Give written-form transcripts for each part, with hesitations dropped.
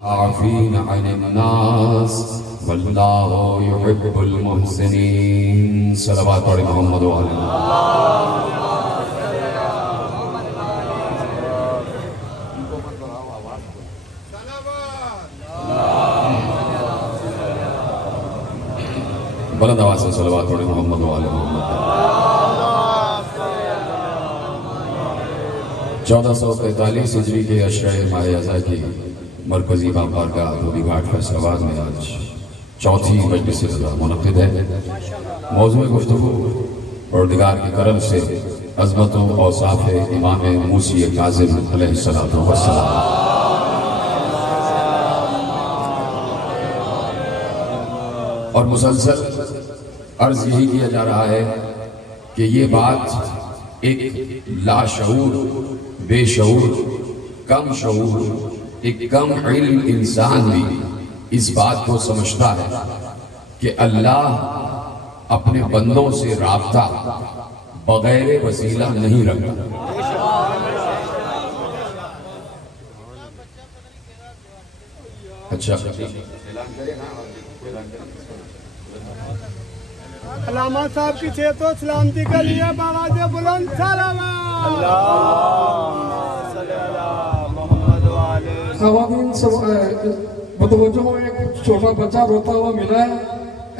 عافين عن الناس والله يحب المحسنين صلوات على محمد وعلى بلند آواز سے صلوات على محمد وعلى محمد 1443 ہجری کے اشرۂ ماہ اذا کی مرکزی بارگاہ دھوبی گھاٹ فیصلآباد میں آج چوتھی مجلس رضا منعقد ہے۔ موضوع گفتگو پروردگار کے کرم سے عظمت و اوصاف امام موسی کاظم علیہ السلام اور مسلسل عرض یہی کیا جا رہا ہے کہ یہ بات ایک لاشعور، بے شعور، کم شعور، ایک کم علم انسان بھی اس بات کو سمجھتا ہے کہ اللہ اپنے بندوں سے رابطہ بغیر وسیلہ نہیں رکھتا۔ اچھا علامہ صاحب کی صحت و سلامتی کے لیے آواز بلند سلامات۔ اللہم صلی علی محمد وعلی خواتین متوجہ ہوں، ایک چھوٹا بچہ روتا ہوا ملا ہے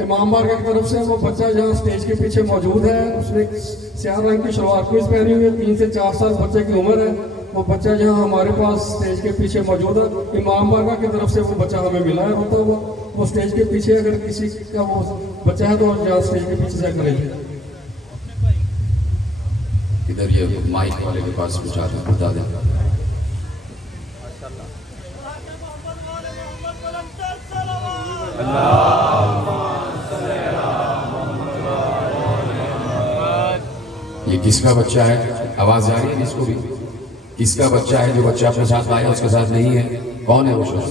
امام بارگاہ کی طرف سے۔ وہ بچہ جہاں سٹیج کے پیچھے موجود ہے، اس نے سیاہ رنگ کی شلوار قمیض پہنی ہوئی ہے، 3 سے 4 سال بچے کی عمر ہے۔ وہ بچہ جہاں ہمارے پاس سٹیج کے پیچھے موجود ہے، امام بارگاہ کی طرف سے وہ بچہ ہمیں ملا ہے روتا ہوا۔ وہ سٹیج کے پیچھے اگر کسی کا وہ بچہ ہے تو جہاں سٹیج کے پیچھے سے کریں۔ ادھر یہ مائک والے کے پاس پہنچا دیں، بتا دیں۔ یہ کس کا بچہ ہے؟ آواز جا رہی ہے اس کو بھی؟ کس کا بچہ ہے جو بچہ اپنے ساتھ آیا اس کے ساتھ نہیں ہے؟ کون ہے وہ شخص؟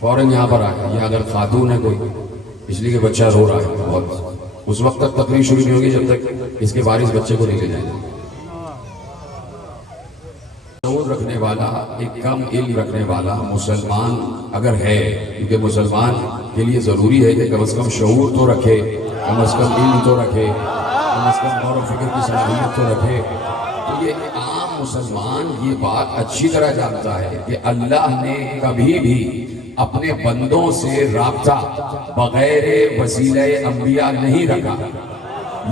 فوراً یہاں پر آئے۔ یہ اگر خاتون ہے کوئی، اس لیے کہ بچہ رو رہا ہے بہت، اس وقت تک تقریر شروع نہیں ہوگی جب تک اس کے وارث بچے کو نہیں لے جائیں گے۔ شعور رکھنے والا، ایک کم علم رکھنے والا مسلمان اگر ہے، کیونکہ مسلمان کے لیے ضروری ہے کہ کم از کم شعور تو رکھے، کم از کم علم تو رکھے، کم از کم غور و فکر کی صلاحیت تو رکھے، تو یہ عام مسلمان یہ بات اچھی طرح جانتا ہے کہ اللہ نے کبھی بھی اپنے بندوں سے رابطہ بغیر وسیلہ انبیاء نہیں رکھا۔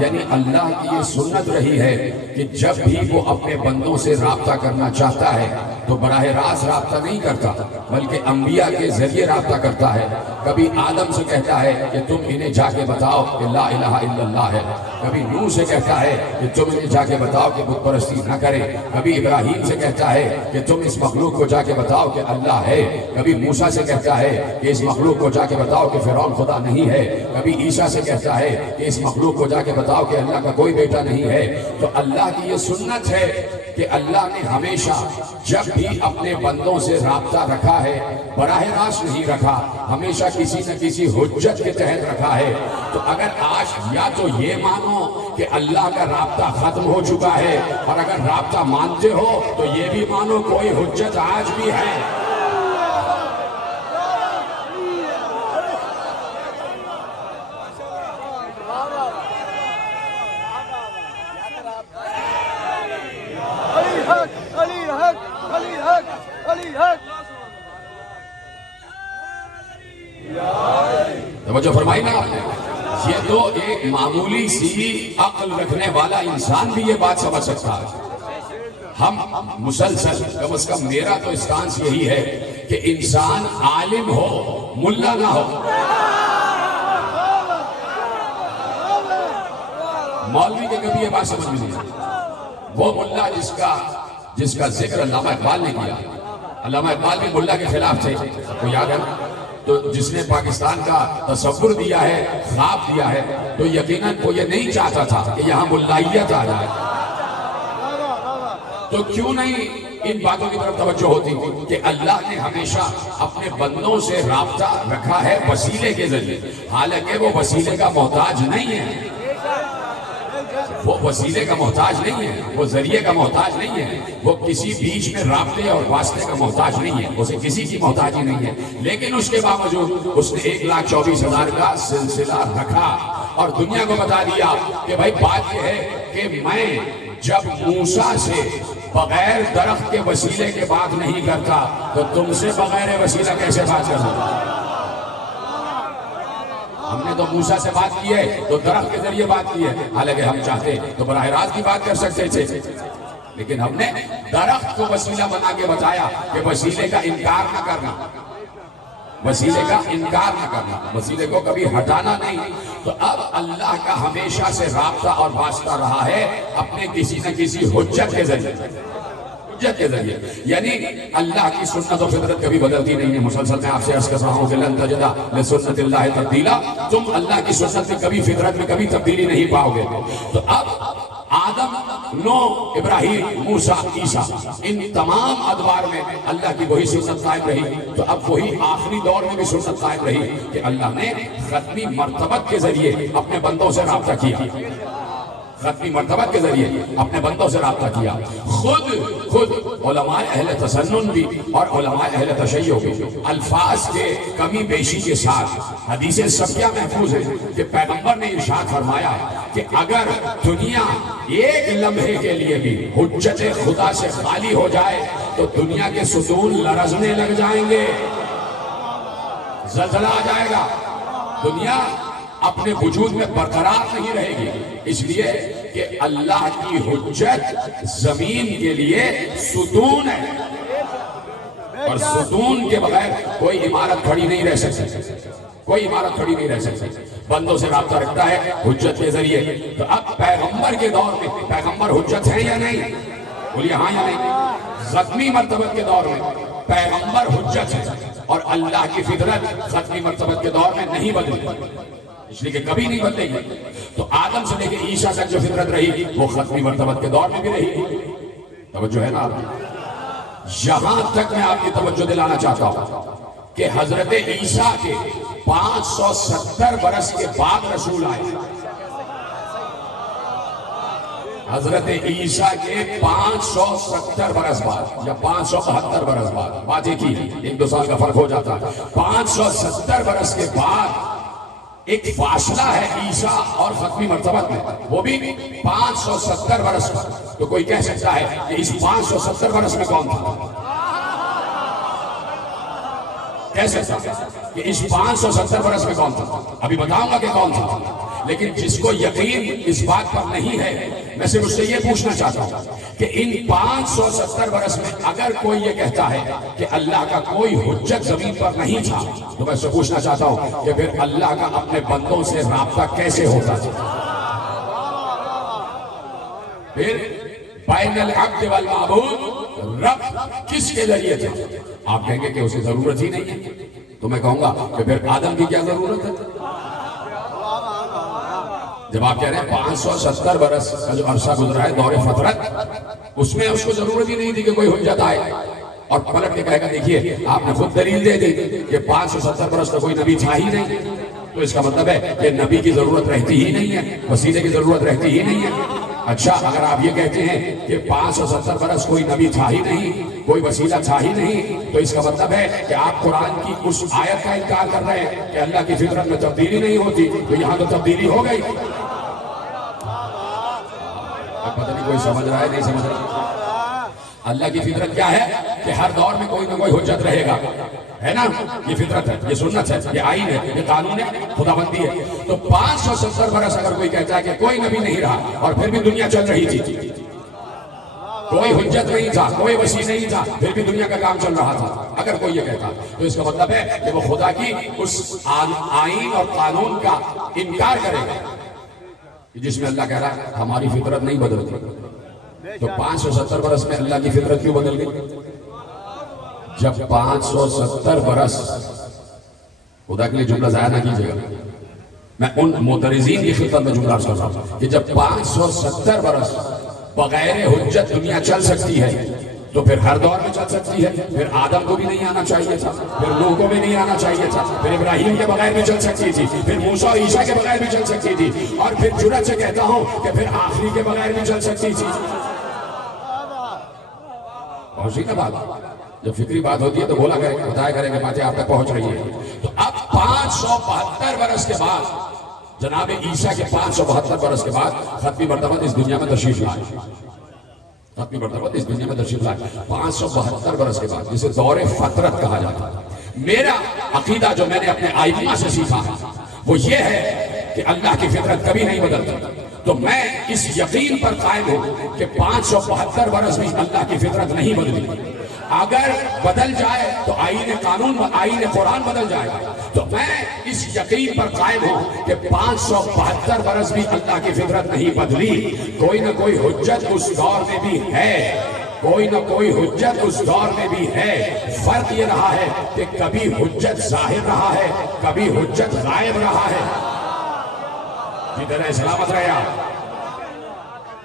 یعنی اللہ کی یہ سنت رہی ہے کہ جب بھی وہ اپنے بندوں سے رابطہ کرنا چاہتا ہے تو براہ راست رابطہ نہیں کرتا، بلکہ انبیاء کے ذریعے رابطہ کرتا ہے۔ کبھی آدم سے کہتا ہے کہ تم انہیں جا کے بتاؤ کہ لا الہ الا اللہ ہے، کبھی نوح سے کہتا ہے کہ تم انہیں جا کے بتاؤ کہ بت پرستی نہ کریں، کبھی ابراہیم سے کہتا ہے کہ تم اس مخلوق کو جا کے بتاؤ کہ اللہ ہے، کبھی موسیٰ سے کہتا ہے کہ اس مخلوق کو جا کے بتاؤ کہ فرعون خدا نہیں ہے، کبھی عیسیٰ سے کہتا ہے کہ اس مخلوق کو جا کے بتاؤ کہ اللہ کا کوئی بیٹا نہیں ہے۔ تو اللہ کی یہ سنت ہے کہ اللہ نے ہمیشہ جب بھی اپنے بندوں سے رابطہ رکھا ہے، براہ راست نہیں رکھا، ہمیشہ کسی نہ کسی حجت کے تحت رکھا ہے۔ تو اگر آج یا تو یہ مانو کہ اللہ کا رابطہ ختم ہو چکا ہے، اور اگر رابطہ مانتے ہو تو یہ بھی مانو کوئی حجت آج بھی ہے۔ توجہ فرمائی نا آپ نے؟ یہ تو ایک معمولی سی عقل رکھنے والا انسان بھی یہ بات سمجھ سکتا ہے۔ ہم مسلسل، کم از کم میرا تو اسٹانس یہی ہے کہ انسان عالم ہو، ملا نہ ہو۔ مولوی کے کبھی یہ بات سمجھ میں نہیں آئی۔ وہ ملا جس کا ذکر علامہ اقبال نے کیا، علامہ اقبال بھی ملا کے خلاف تھے، کو یاد ہے؟ تو جس نے پاکستان کا تصور دیا ہے، خواب دیا ہے، تو یقیناً وہ یہ نہیں چاہتا تھا کہ یہاں ملائیت آ جائے۔ تو کیوں نہیں ان باتوں کی طرف توجہ ہوتی کہ اللہ نے ہمیشہ اپنے بندوں سے رابطہ رکھا ہے وسیلے کے ذریعے، حالانکہ وہ وسیلے کا محتاج نہیں ہے۔ وہ وسیلے کا محتاج نہیں ہے، وہ ذریعے کا محتاج نہیں ہے، وہ کسی بیچ میں رابطے اور واسطے کا محتاج نہیں ہے، اسے کسی کی محتاج ہی نہیں ہے، لیکن اس کے باوجود اس نے 1,24,000 کا سلسلہ رکھا اور دنیا کو بتا دیا کہ بھائی بات یہ ہے کہ میں جب موسیٰ سے بغیر درخت کے وسیلے کے بات نہیں کرتا تو تم سے بغیر وسیلہ کیسے بات کروں؟ ہم نے تو موسیٰ سے بات کی ہے تو درخت کے ذریعے بات کی ہے، حالانکہ ہم چاہتے تو براہ راست کی بات کر سکتے تھے، لیکن ہم نے درخت کو وسیلہ بنا کے بتایا کہ وسیلے کا انکار نہ کرنا، وسیلے کا انکار نہ کرنا، وسیلے کو کبھی ہٹانا نہیں۔ تو اب اللہ کا ہمیشہ سے رابطہ اور واسطہ رہا ہے اپنے کسی نہ کسی حجت کے ذریعے، حجت کے ذریعے، یعنی اللہ کی سنت و فطرت کبھی بدلتی نہیں ہے۔ مسلسل میں آپ سے عرض کر رہا ہوں کہ لن تجد لسنت اللہ تبدیلا، تم اللہ کی سنت میں کبھی، فطرت میں کبھی تبدیلی نہیں پاؤ گے۔ تو اب آدم، نوح، ابراہیم، موسیٰ، عیسیٰ، ان تمام ادوار میں اللہ کی وہی سنت قائم رہی، تو اب وہی آخری دور میں بھی سنت قائم رہی کہ اللہ نے ختمی مرتبت کے ذریعے اپنے بندوں سے رابطہ کیا، ختمی مرتبت کے ذریعے اپنے بندوں سے رابطہ کیا۔ خود علماء اہل تسنن بھی اور علماء اہل تشیع بھی الفاظ کے کمی بیشی کے ساتھ حدیثیں سب کیا محفوظ ہیں کہ پیغمبر نے ارشاد فرمایا کہ اگر دنیا ایک لمحے کے لیے بھی حجت خدا سے خالی ہو جائے تو دنیا کے ستون لرزنے لگ جائیں گے، زلزلہ آ جائے گا، دنیا اپنے وجود میں برقرار نہیں رہے گی، اس لیے کہ اللہ کی حجت زمین کے لیے ستون ہے، اور ستون کے بغیر کوئی عمارت کھڑی نہیں رہ سکتی، کوئی عمارت کھڑی نہیں رہ سکتی، بندوں سے رابطہ رکھتا ہے حجت کے ذریعے۔ تو اب پیغمبر کے دور میں پیغمبر حجت ہے یا نہیں؟ بولیے ہاں یا نہیں؟ ختمی مرتبت کے دور میں پیغمبر حجت ہے، اور اللہ کی فطرت ختمی مرتبت کے دور میں نہیں بدلی، اس لیے کہ کبھی نہیں بدلے گی۔ تو آدم سے لے کے عیسیٰ تک جو فطرت رہی وہ ختمی مرتبت کے دور میں بھی رہی۔ توجہ ہے نا آپ؟ یہاں تک میں آپ کی توجہ دلانا چاہتا ہوں کہ حضرت عیسیٰ کے 570 برس کے بعد رسول آئے، حضرت عیسیٰ کے 570 برس بعد یا 572 برس بعد، بات ایک ہی، 1-2 سال کا فرق ہو جاتا ہے، 570 برس کے بعد ایک فاصلہ ہے عیسیٰ اور ختمی مرتبت میں، وہ بھی 570 برس کا۔ تو کوئی کہہ سکتا ہے کہ اس 570 برس میں کون تھا؟ کہہ سکتا ہے کہ اس 570 برس میں کون تھا؟ ابھی بتاؤں گا کہ کون تھا، لیکن جس کو یقین اس بات پر نہیں ہے، میں صرف اس سے یہ پوچھنا چاہتا ہوں کہ ان 570 برس میں اگر کوئی یہ کہتا ہے کہ اللہ کا کوئی حجت زمین پر نہیں تھا، تو میں اس سے پوچھنا چاہتا ہوں کہ پھر اللہ کا اپنے بندوں سے رابطہ کیسے ہوتا تھا؟ پھر بین العبد والمعبود رب کس کے ذریعے تھا؟ آپ کہیں گے کہ اسے ضرورت ہی نہیں ہے، تو میں کہوں گا کہ پھر آدم کی کیا ضرورت ہے؟ جب آپ کہہ رہے ہیں 570 برس کا جو عرصہ گزرا ہے دور فطرت، اس میں اس کو ضرورت ہی نہیں تھی کہ کوئی حجت آئے، اور پلٹ کے کہے گا دیکھیے آپ نے خود دلیل دے دی کہ 570 برس کا کوئی نبی تھا ہی نہیں، تو اس کا مطلب ہے کہ نبی کی ضرورت رہتی ہی نہیں ہے، وسیلے کی ضرورت رہتی ہی نہیں ہے۔ اچھا، اگر آپ یہ کہتے ہیں کہ 570 برس کوئی نبی تھا ہی نہیں، کوئی وسیلہ تھا ہی نہیں، تو اس کا مطلب ہے کہ آپ قرآن کی اس آیت کا انکار کر رہے ہیں کہ اللہ کی فطرت میں تبدیلی نہیں ہوتی، تو یہاں تو تبدیلی ہو گئی۔ اب پتہ نہیں کوئی سمجھ رہا ہے نہیں سمجھ رہا؟ اللہ کی فطرت کیا ہے کہ ہر دور میں کوئی نہ کوئی حجت رہے گا، ہے نا؟ یہ فطرت ہے، یہ سنت ہے، یہ آئین ہے، یہ قانون ہے، خدا بندی ہے۔ تو 570 برس اگر کوئی کہتا ہے کہ کوئی نبی نہیں رہا اور پھر بھی دنیا چل رہی تھی، کوئی حجت نہیں تھا، کوئی وسیع نہیں تھا، پھر بھی دنیا کا کام چل رہا تھا، اگر کوئی یہ کہتا تو اس کا مطلب ہے کہ وہ خدا کی اس آئین اور قانون کا انکار کرے گا جس میں اللہ کہہ رہا ہے ہماری فطرت نہیں بدلتی۔ تو 570 برس میں اللہ کی فطرت کیوں بدل گئی؟ جب 570 برس، خدا کے لیے جملہ ضائع نہ کیجیے گا، میں ان معترضین کی خدمت میں جملہ کر رہا ہوں کہ جب 570 برس بغیر حجت دنیا چل سکتی ہے، تو پھر ہر دور میں چل سکتی ہے. پھر آدم کو بھی نہیں آنا چاہیے تھا, پھر نوح کو بھی نہیں آنا چاہیے تھا, پھر ابراہیم کے بغیر بھی چل سکتی تھی, پھر موسیٰ اور عیسیٰ کے بغیر بھی چل سکتی تھی, اور پھر جرأت سے کہتا ہوں کہ پھر آخری کے بغیر بھی چل سکتی تھی. پہنچی نا بات؟ جب فکری بات ہوتی ہے تو بولا کریں گے, بتایا کریں گے, باتیں آپ تک پہنچ رہی ہیں. تو اب 572 برس کے بعد جناب عیسیٰ کے 572 برس کے بعد ختمی مرتبہ اس دنیا میں تشریف لائے. ختمی مرتبہ اس دنیا میں تشریف لائے 572 برس کے بعد, جسے دور فطرت کہا جاتا ہے. میرا عقیدہ جو میں نے اپنے آئمہ سے سیکھا ہے وہ یہ ہے کہ اللہ کی فطرت کبھی نہیں بدلتی. تو میں اس یقین پر قائم ہوں کہ 572 برس بھی اللہ کی فطرت نہیں بدلی. اگر بدل جائے تو آئین قرآن بدل جائے گا. تو میں اس یقین پر قائم ہوں کہ 572 برس بھی اللہ کی فطرت نہیں بدلی. کوئی نہ کوئی حجت اس دور میں بھی ہے, کوئی نہ کوئی حجت اس دور میں بھی ہے. فرق یہ رہا ہے کہ کبھی حجت ظاہر رہا ہے, کبھی حجت غائب رہا ہے. جدھر سلامت رہے آپ.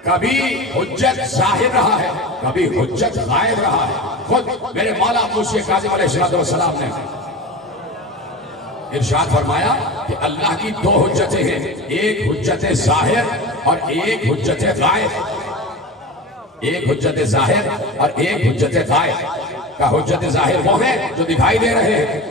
کبھی حجت ظاہر رہا ہے, کبھی حجت غائب رہا ہے. خود میرے مولا موسی کاظم علیہ السلام نے ارشاد فرمایا کہ اللہ کی 2 حجتیں ہیں, ایک حجت ظاہر اور ایک حجت غائب. ایک حجت ظاہر اور ایک حجت غائب. کا حجت ظاہر وہ ہے جو دکھائی دے رہے ہیں,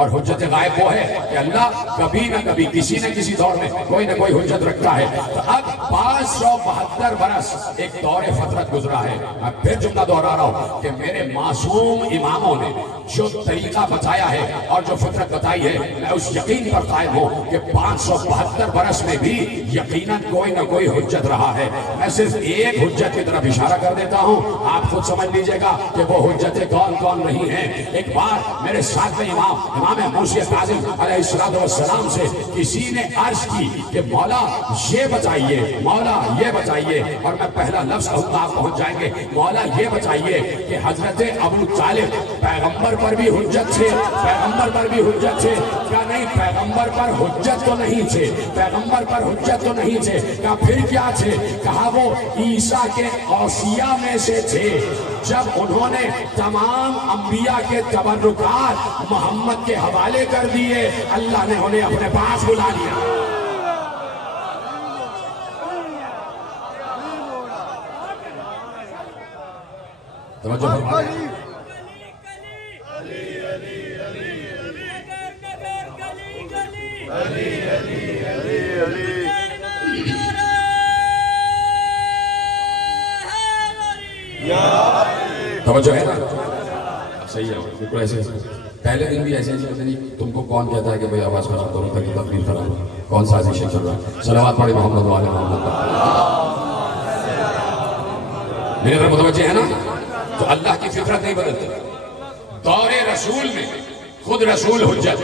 اور حجت غائب وہ ہے کہ اللہ کبھی نہ کبھی کسی نہ کسی دور میں کوئی نہ کوئی حجت رکھتا ہے. تو اب 572 برس ایک دور فطرت گزرا ہے. میں پھر جملہ دوہرا رہا ہوں کہ میرے معصوم اماموں نے جو طریقہ بتایا ہے اور جو فطرت بتائی ہے, میں اس یقین پر قائم ہوں کہ 572 برس میں بھی یقیناً کوئی نہ کوئی حجت رہا ہے. میں صرف ایک حجت کی طرف اشارہ کر دیتا ہوں, آپ خود سمجھ لیجئے گا کہ وہ حجتیں کون کون رہی ہیں. ایک بار میرے ساتھ امام موسی کاظم علیہ السلام سے کسی نے عرض کی کہ مولا یہ بتائیے, مولا یہ بتائیے, اور میں پہلا لفظ کہوں گا آپ پہنچ جائیں گے. مولا یہ بتائیے کہ حضرت ابو طالب پیغمبر پر بھی حجت تھے, پیغمبر پر بھی حجت تھے کیا نہیں؟ پیغمبر پر حجت تو نہیں تھے, پیغمبر پر حجت تو نہیں تھے. کہا پھر کیا تھے؟ کہا وہ عیسیٰ کے اوصیاء میں سے تھے. جب انہوں نے تمام انبیاء کے تبرکات محمد کے حوالے کر دیے, اللہ نے انہیں اپنے پاس بلا لیا. توجہ فرمائیں. توجہ ہے نا؟ صحیح ہے, بالکل ایسے. پہلے دن بھی ایسے نہیں. تم کو کون کہتا ہے کہ بھئی آواز کر دونوں تک تقریر کرا, کون سازشیں چل رہا ہے؟ صلوات پڑھے محمد و آل محمد. میرے طرف متوجہ ہے نا؟ تو اللہ کی فطرت نہیں بدلتی. دور رسول میں خود رسول حجت,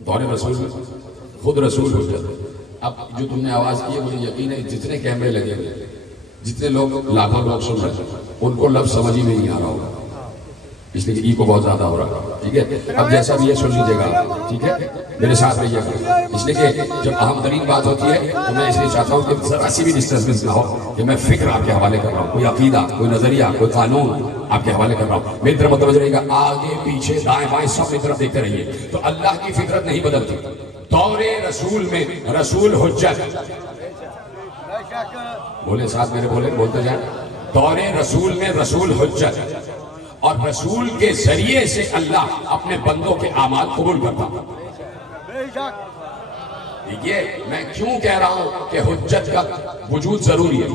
دور رسول میں خود رسول حجت. اب جو تم نے آواز کی ہے مجھے یقین ہے جتنے کیمرے لگے ہوئے, جتنے لوگ لاکھوں لوگ سن رہے ہیں, ان کو لفظ سمجھ ہی میں نہیں آ رہا ہوگا, اس لیے ای کو بہت زیادہ ہو رہا ہے. ٹھیک ہے, اب جیسا بھی یہ سن لیجیے گا, ٹھیک ہے, میرے ساتھ رہیے گا. اس لیے کہ جب اہم ترین بات ہوتی ہے تو میں اس لیے چاہتا ہوں کہ ذرا سی بھی ڈسٹربنس نہ ہو, کہ میں فکر آپ کے حوالے کر رہا ہوں, کوئی عقیدہ, کوئی نظریہ, کوئی قانون آپ کے حوالے کر رہا ہوں. میری طرف متوجہ رہے گا, آگے پیچھے دائیں بائیں سب کی طرف دیکھتے رہیے. تو اللہ کی فطرت نہیں بدلتی. دور رسول میں رسول حجت, بولے ساتھ میرے, بولے بولتے جائیں. دور رسول میں رسول حجت, اور رسول کے ذریعے سے اللہ اپنے بندوں کے اعمال قبول کرتا. دیکھیے میں کیوں کہہ رہا ہوں کہ حجت کا وجود ضروری ہے,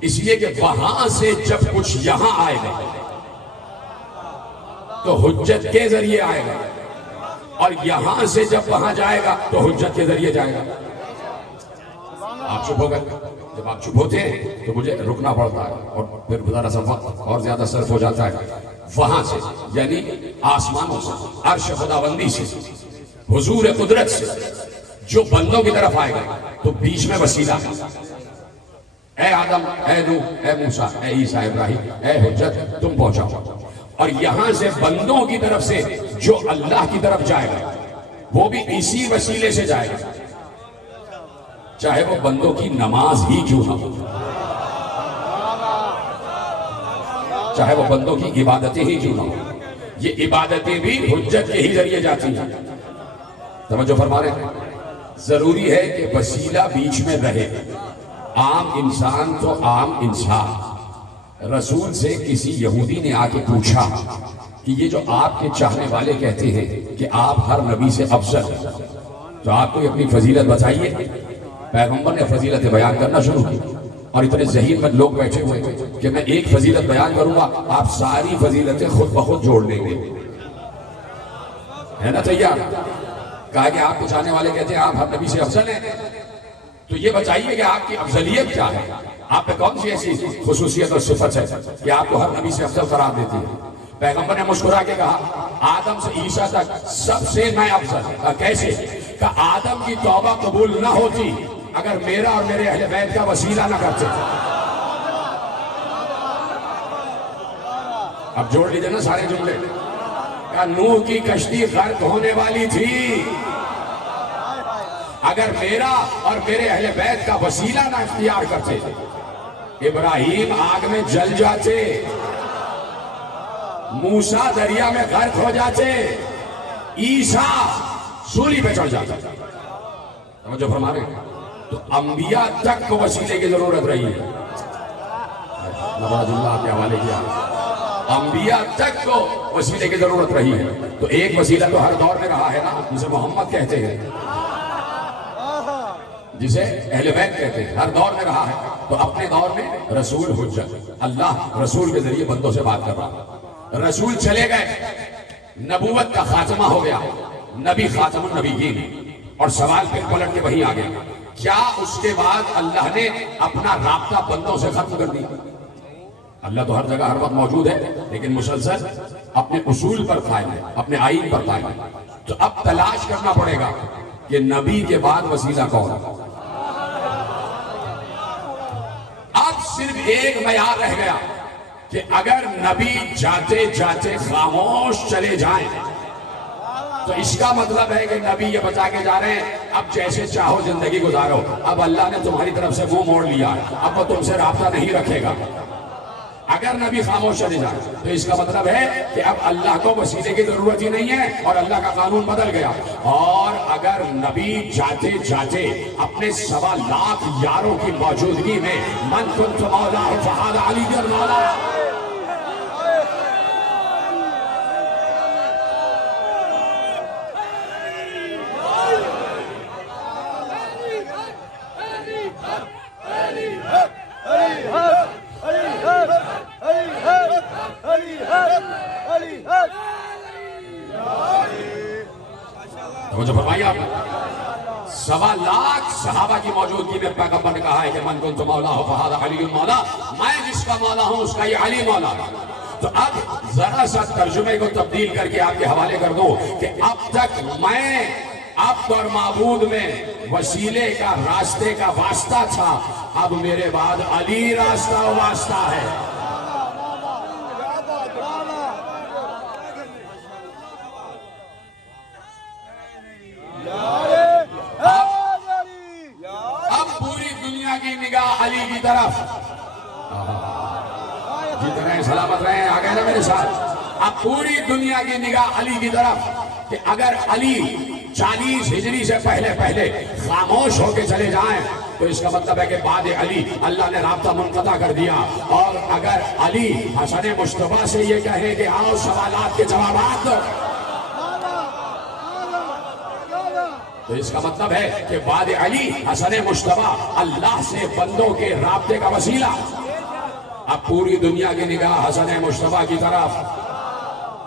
اس لیے کہ وہاں سے جب کچھ یہاں آئے گا تو حجت کے ذریعے آئے گا, اور یہاں سے جب وہاں جائے گا تو حجت کے ذریعے جائے گا. آپ چپ ہو گئے. جب آپ چپ ہوتے ہیں تو مجھے رکنا پڑتا ہے, اور پھر ذرا سا وقت اور زیادہ صرف ہو جاتا ہے. وہاں سے یعنی آسمانوں سے, عرش خداوندی سے, حضور قدرت سے جو بندوں کی طرف آئے گا تو بیچ میں وسیلہ ہے. اے آدم, اے نوح, اے موسیٰ, اے عیسیٰ, ابراہیم, اے حجت تم پہنچاؤ. اور یہاں سے بندوں کی طرف سے جو اللہ کی طرف جائے گا وہ بھی اسی وسیلے سے جائے گا, چاہے وہ بندوں کی نماز ہی کیوں نہ ہو. چاہے وہ بندوں کی عبادتیں ہی کیوں نہ ہو. یہ عبادتیں بھی حجت کے ہی ذریعے جاتی ہیں. توجہ فرما رہے ہیں. ضروری ہے کہ وسیلہ بیچ میں رہے. عام انسان تو عام انسان. رسول سے کسی یہودی نے آ کے پوچھا کہ یہ جو آپ کے چاہنے والے کہتے ہیں کہ آپ ہر نبی سے افضل ہیں، تو آپ کو اپنی فضیلت بتائیے. پیغمبر نے فضیلت بیان کرنا شروع کی اور اتنے ذہین مند لوگ بیٹھے ہوئے کہ میں ایک فضیلت بیان کروں گا، آپ ساری فضیلتیں خود بخود جوڑ لیں گے. ہے نا تیار؟ کہا کہ آپ کے چاہنے والے کہتے ہیں آپ ہر نبی سے افضل ہیں، تو یہ بتائیے کہ آپ کی افضلیت کیا ہے، آپ پہ کون سی ایسی خصوصیت اور صفت ہے کہ آپ کو ہر نبی سے افضل قرار دیتی ہے. پیغمبر نے مسکرا کے کہا آدم سے عیسیٰ تک سب سے میں افضل. کہا کیسے؟ کہا آدم کی توبہ قبول نہ ہوتی اگر میرا اور میرے اہل بیت کا وسیلہ نہ کرتے. اب جوڑ لیجئے نا سارے جملے. کہا نوح کی کشتی غرق ہونے والی تھی اگر میرا اور میرے اہل بیت کا وسیلہ نہ اختیار کرتے. ابراہیم آگ میں جل جاتے، موسیٰ دریا میں غرق ہو جاتے، عیسیٰ سولی پہ چڑھ جاتا. جو فرما رہے ہیں تو انبیاء تک کو وسیلے کی ضرورت رہی ہے. نواز اللہ کے حوالے کیا، انبیاء تک کو وسیلے کی ضرورت رہی ہے. تو ایک وسیلہ تو ہر دور میں رہا ہے نا، جسے محمد کہتے ہیں، جسے اہل بیت کہتے ہیں، ہر دور میں رہا ہے. تو اپنے دور میں رسول حجت، اللہ رسول کے ذریعے بندوں سے بات کر رہا. رسول چلے گئے، نبوت کا خاتمہ ہو گیا، نبی خاتم النبیین، اور سوال پھر پلٹ کے وہیں آ گیا. کیا اس کے بعد اللہ نے اپنا رابطہ بندوں سے ختم کر دیا؟ اللہ تو ہر جگہ ہر وقت موجود ہے، لیکن مسلسل اپنے اصول پر قائم ہے، اپنے آئین پر قائم ہے. تو اب تلاش کرنا پڑے گا کہ نبی کے بعد وسیلہ کون ہے. اب صرف ایک معیار رہ گیا کہ اگر نبی جاتے جاتے خاموش چلے جائیں تو اس کا مطلب ہے کہ نبی یہ بتا کے جا رہے ہیں اب جیسے چاہو زندگی گزارو، اب اللہ نے تمہاری طرف سے منہ موڑ لیا ہے، اب وہ تم سے رابطہ نہیں رکھے گا. اگر نبی خاموش چلے جائے تو اس کا مطلب ہے کہ اب اللہ کو وسیلے کی ضرورت ہی نہیں ہے اور اللہ کا قانون بدل گیا. اور اگر نبی جاتے جاتے اپنے 1.25 لاکھ یاروں کی موجودگی میں من کنت مولا فہذا علی المولا، مجھے فرمائیے آپ 1.25 لاکھ صحابہ کی موجودگی میں پیغمبر نے کہا ہے کہ من کنت مولا ہو فہذا علی المولا، میں جس کا مولا ہوں اس کا یہ علی مولا ہے. تو اب ذرا سا ترجمے کو تبدیل کر کے آپ کے حوالے کر دوں کہ اب تک میں عبد اور معبود میں وسیلے کا راستے کا واسطہ تھا، اب میرے بعد علی راستہ و واسطہ ہے. علی کی طرف جیت رہے ہیں، سلامت رہے ہیں، آگے نا میرے ساتھ. اب پوری دنیا کی نگاہ علی کی طرف کہ اگر علی 40 ہجری سے پہلے خاموش ہو کے چلے جائیں تو اس کا مطلب ہے کہ بعد علی اللہ نے رابطہ منقطع کر دیا. اور اگر علی حسن مصطفیٰ سے یہ کہے کہ آؤ سوالات کے جوابات دو تو اس کا مطلب ہے کہ بعد علی حسن مصطفیٰ اللہ سے بندوں کے رابطے کا وسیلہ. اب پوری دنیا کی نگاہ حسن مصطفیٰ کی طرف.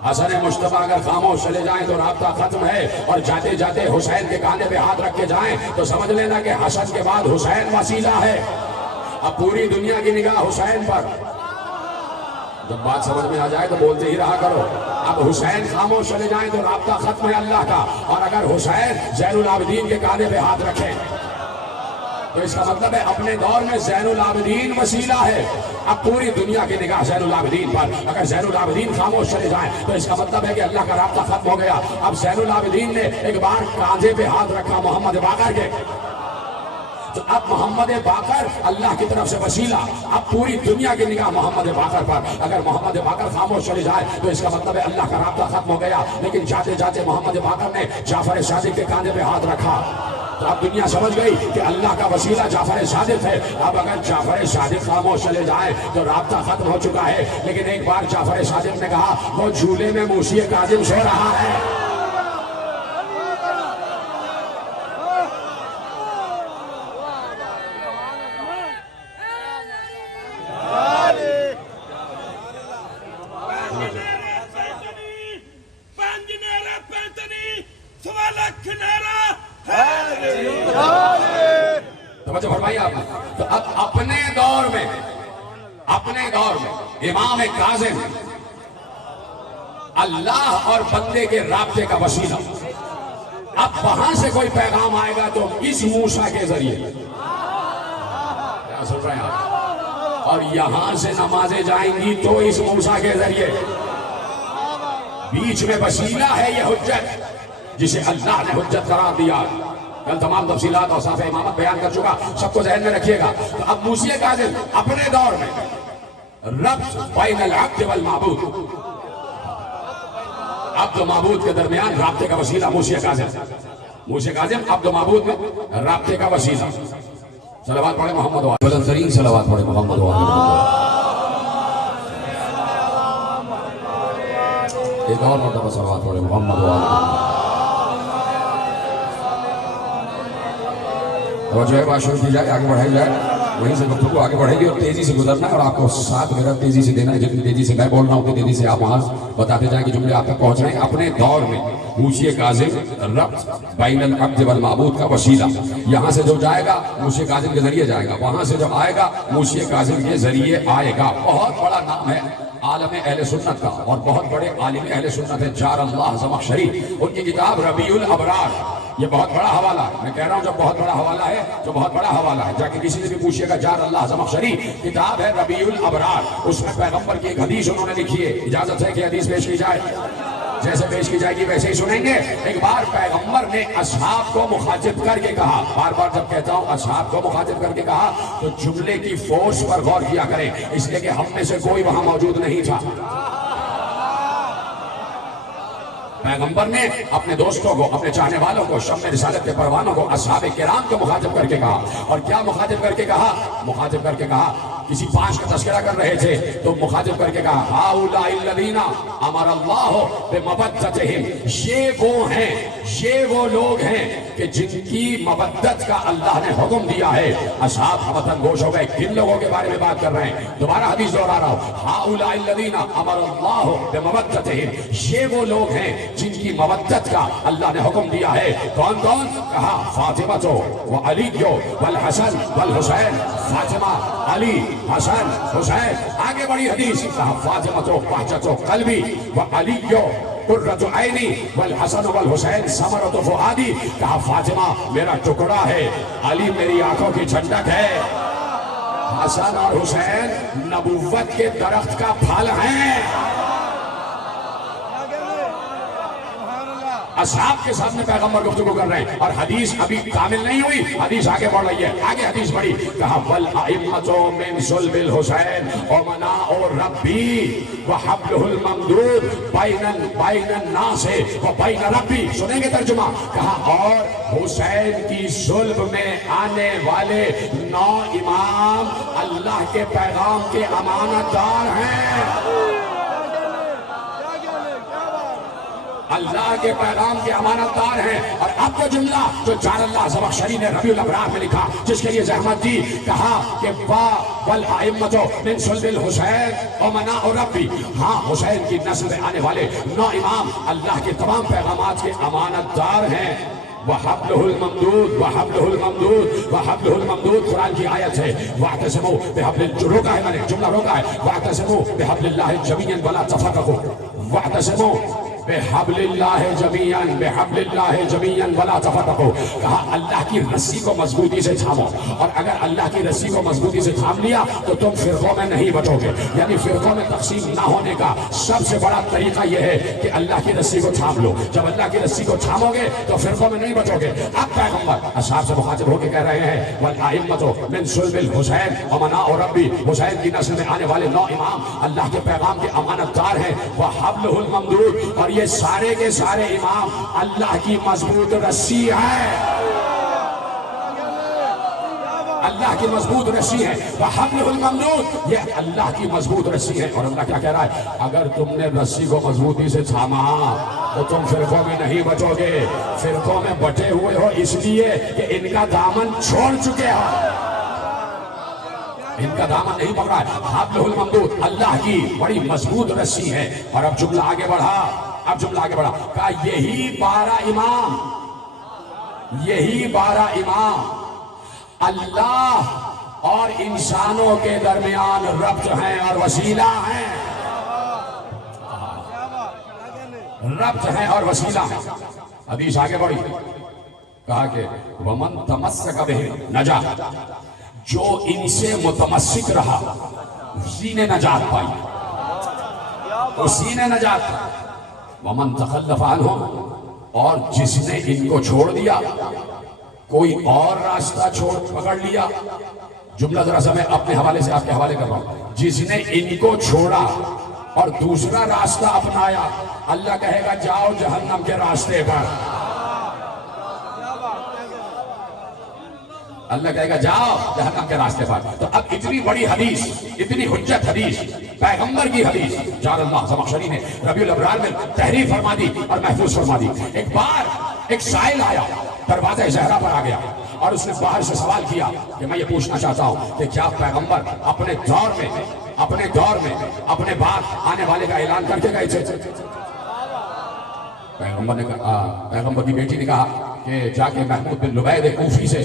حسن مصطفیٰ اگر خاموش چلے جائیں تو رابطہ ختم ہے، اور جاتے جاتے حسین کے کاندھے پہ ہاتھ رکھ کے جائیں تو سمجھ لینا کہ حسن کے بعد حسین وسیلہ ہے. اب پوری دنیا کی نگاہ حسین پر. جب بات سمجھ میں آ جائے تو بولتے ہی رہا کرو. اب حسین خاموش چلے جائیں تو رابطہ ختم ہے اللہ کا، اور اگر حسین زین العابدین کے کاندھے پہ ہاتھ رکھیں تو اس کا مطلب ہے اپنے دور میں زین العابدین وسیلہ ہے. اب پوری دنیا کی نگاہ زین العابدین پر. اگر زین العابدین خاموش چلے جائیں تو اس کا مطلب ہے کہ اللہ کا رابطہ ختم ہو گیا. اب زین العابدین نے ایک بار کاندھے پہ ہاتھ رکھا محمد باقر کے تو اب محمد باقر اللہ کی طرف سے وسیلہ، اب پوری دنیا کی نگاہ محمد باقر پر، اگر محمد باقر خاموش چلے جائے تو اس کا مطلب ہے اللہ کا رابطہ ختم ہو گیا، لیکن جاتے جاتے محمد باقر نے جعفر صادق کے کاندھے پہ ہاتھ رکھا، تو اب دنیا سمجھ گئی کہ اللہ کا وسیلہ جعفر صادق ہے، اب اگر جعفر صادق خاموش چلے جائے تو رابطہ ختم ہو چکا ہے، لیکن ایک بار جعفر صادق نے کہا وہ جھولے میں موسی کاظم سو رہا ہے، توجہ فرمائیے آپ نے۔ تو اب اپنے دور میں امام کاظم اللہ اور بندے کے رابطے کا وسیلہ، اب وہاں سے کوئی پیغام آئے گا تو اس موسیٰ کے ذریعے، کیا سن رہے ہیں آپ؟ اور یہاں سے نمازیں جائیں گی تو اس موسیٰ کے ذریعے، بیچ میں وسیلہ ہے یہ حجت جسے اللہ نے حجت قرار دیا۔ کل تمام تفصیلات اور صاف امامت بیان کر چکا، سب کو ذہن میں رکھیے گا۔ تو اب موسی کاظم اپنے دور میں ربط بین العبد والمعبود، عبد و معبود کے درمیان رابطے کا وسیلہ موسی کاظم عبد و معبود میں رابطے کا وسیلہ۔ صلوات پڑھے محمد و آلہ، بلند ترین صلوات پڑھے محمد و آلہ۔ ایک اور مرتبہ صلوات پڑھے محمد و آلہ۔ توجہ ہے، بات شروع کی جائے، آگے بڑھائی جائے، وہیں سے گفتگو آگے بڑھے گی اور تیزی سے گزرنا ہے، اور آپ کو ساتھ میرا تیزی سے دینا ہے، جتنی تیزی سے میں بول رہا ہوں اتنی تیزی سے آپ وہاں بتاتے جائیں کہ جملے آپ تک پہنچ رہے ہیں۔ اپنے دور میں موسی کاظم ربط بین العبد والمعبود کا وسیلہ، یہاں سے جو جائے گا موسی کاظم کے ذریعے جائے گا، وہاں سے جو آئے گا موسی کاظم کے ذریعے آئے گا۔ بہت بڑا نام ہے عالم اہل سنت کا، اور بہت بڑے عالم اہل سنت ہے جار اللہ زمخشری، ان کی کتاب ربیع الابرار، یہ بہت بڑا حوالہ ہے، میں کہہ رہا ہوں جب بہت بڑا حوالہ ہے تو بہت بڑا حوالہ ہے، جا کے کسی سے بھی پوچھئے گا، جار اللہ زمخشری کتاب ہے ربیع الابرار، اس میں پیغمبر کی ایک حدیث انہوں نے لکھی ہے، اجازت ہے کہ حدیث پیش کی جائے؟ جیسے پیش کی جائے گی ویسے ہی سنیں گے۔ ایک بار پیغمبر نے اصحاب کو مخاطب کر کے کہا، بار بار جب کہتا ہوں اصحاب کو مخاطب کر کے کہا تو جملے کی فورس پر غور کیا کریں، اس لیے کہ ہم میں سے کوئی وہاں موجود نہیں تھا۔ پیغمبر نے اپنے دوستوں کو، اپنے چاہنے والوں کو، شمع رسالت کے پروانوں کو، اصحاب کرام کو مخاطب کر کے کہا، اور کیا مخاطب کر کے کہا؟ مخاطب کر کے کہا، کسی پانچ کا تذکرہ کر رہے تھے تو مخاطب کر کے کہا ہؤلاء الذین امر اللہ بمودتہم، یہ وہ لوگ ہیں کہ جن کی مودت کا اللہ نے حکم دیا ہے۔ اصحاب وطن گوش ہو گئے، کن لوگوں کے بارے میں بات کر رہے ہیں؟ دوبارہ حدیث دوہرا رہا ہوں، ہؤلاء الذین امر اللہ بمودتہم، یہ وہ لوگ ہیں جن کی مودت کا اللہ نے حکم دیا ہے۔ کون کون؟ کہا فاطمہ و علی والحسن والحسین، فاطمہ، علی، حسن، حسین۔ آگے بڑی حدیث، کہا فاطمہ بہجۃ قلبی و علی قرۃ عینی والحسن والحسین ثمرۃ فؤادی، کہا فاطمہ میرا ٹکڑا ہے، علی میری آنکھوں کی ٹھنڈک ہے، حسن اور حسین نبوت کے درخت کا پھل ہیں۔ اصحاب کے سامنے پیغمبر گفتگو کر رہے ہیں، اور حدیث ابھی کامل نہیں ہوئی، حدیث آگے بڑھ رہی ہے، آگے حدیث بڑھی، کہا والائمۃ من صلب الحسین امناء ربی وحبلہ الممدود بین الناس وبین ربی۔ سنیں گے ترجمہ؟ کہا اور حسین کی صلب میں آنے والے 9 امام اللہ کے پیغام کے امانت دار ہیں، اللہ کے پیغام کے امانت دار ہیں۔ اور اب جو جملہ جو جار اللہ زمخشری نے ربیع الابرار میں لکھا، جس کے لیے زحمت دی، کہا کہ والائمۃ من صلب الحسین امناء ربی، ہاں حسین کی نسل میں آنے والے 9 امام اللہ کے تمام پیغامات کے امانت دار ہیں۔ وحبلہ الممدود، وحبلہ الممدود، وحبلہ الممدود قرآن کی آیت ہے، واعتصموا بحبل، جو روکا ہے میں نے، جملہ روکا ہے، واعتصموا بحبل اللہ جمیعا ولا تفرقوا، واعتصموا بِحَبْلِ اللَّهِ جَمِيعًا وَلَا تَفَرَّقُوا، کہا اللہ کی رسی کو مضبوطی سے تھامو، اور اگر اللہ کی رسی کو مضبوطی سے تھام لیا تو تم فرقوں میں نہیں بٹو گے. یعنی فرقوں میں تقسیم نہ ہونے کا سب سے بڑا طریقہ یہ ہے کہ اللہ کی رسی کو تھام لو. جب اللہ کی رسی کو تھامو گے تو فرقوں میں نہیں بٹو گے. اب پیغمبر اصحاب سے مخاطب ہو کے کہہ رہے ہیں وَالْأَئِمَّةُ مِنْ صُلْبِ الْحُسَيْنِ وَمَنَاءُ رَبِّ، حسین کی نسل میں آنے والے 9 امام اللہ کے پیغام کے امانت دار ہیں. وَحَبْلُهُ الْمَمْدُودُ، اور یہ سارے کے سارے امام اللہ کی مضبوط رسی ہے، اللہ کی مضبوط رسی ہے. وَحَبْلُهُ الْمَمْدُودُ، یہ اللہ کی مضبوط رسی ہے. اور اللہ کیا کہہ رہا ہے؟ اگر تم نے رسی کو مضبوطی سے تھاما تو تم فرقوں میں نہیں بچو گے. فرقوں میں بٹے ہوئے ہو اس لیے کہ ان کا دامن چھوڑ چکے ہو، ان کا دامن نہیں پکڑا ہے. حبلہ الممدود اللہ کی بڑی مضبوط رسی ہے. اور اب جملہ آگے بڑھا، کہا یہی 12 امام اللہ اور انسانوں کے درمیان ربط ہیں اور وسیلہ ہیں، حدیث آگے بڑھی، کہا کہ وَمَن تَمَسَّكَ بِهِ نَجَا، جو ان سے متمسک رہا اسی نے نجات پائی، اسی نے نجات پائی. وَمَن تَخَلَّفَ عَنْهُمْ، اور جس نے ان کو چھوڑ دیا، کوئی اور راستہ پکڑ لیا. جملہ ذرا سا میں اپنے حوالے سے آپ کے حوالے کر رہا ہوں. جس نے ان کو چھوڑا اور دوسرا راستہ اپنایا، اللہ کہے گا جاؤ جہنم کے راستے پر. اللہ کہے گا جاؤ جہنم کے راستے پر. تو اب اتنی بڑی حدیث، اتنی حجت حدیث، پیغمبر کی حدیث، جعل اللہ زمخشری نے ربیع الابرار میں تحریر فرما دی اور محفوظ فرما دی. ایک بار ایک سائل آیا، دروازہ زہرا پر آ گیا، اور اس نے باہر سے سوال کیا کہ میں یہ پوچھنا چاہتا ہوں کہ کیا پیغمبر اپنے دور میں اپنے بعد آنے والے کا اعلان کر کے گئے تھے؟ پیغمبر کی بیٹی نے کہا کہ جا کے محمود بن لبید کوفی سے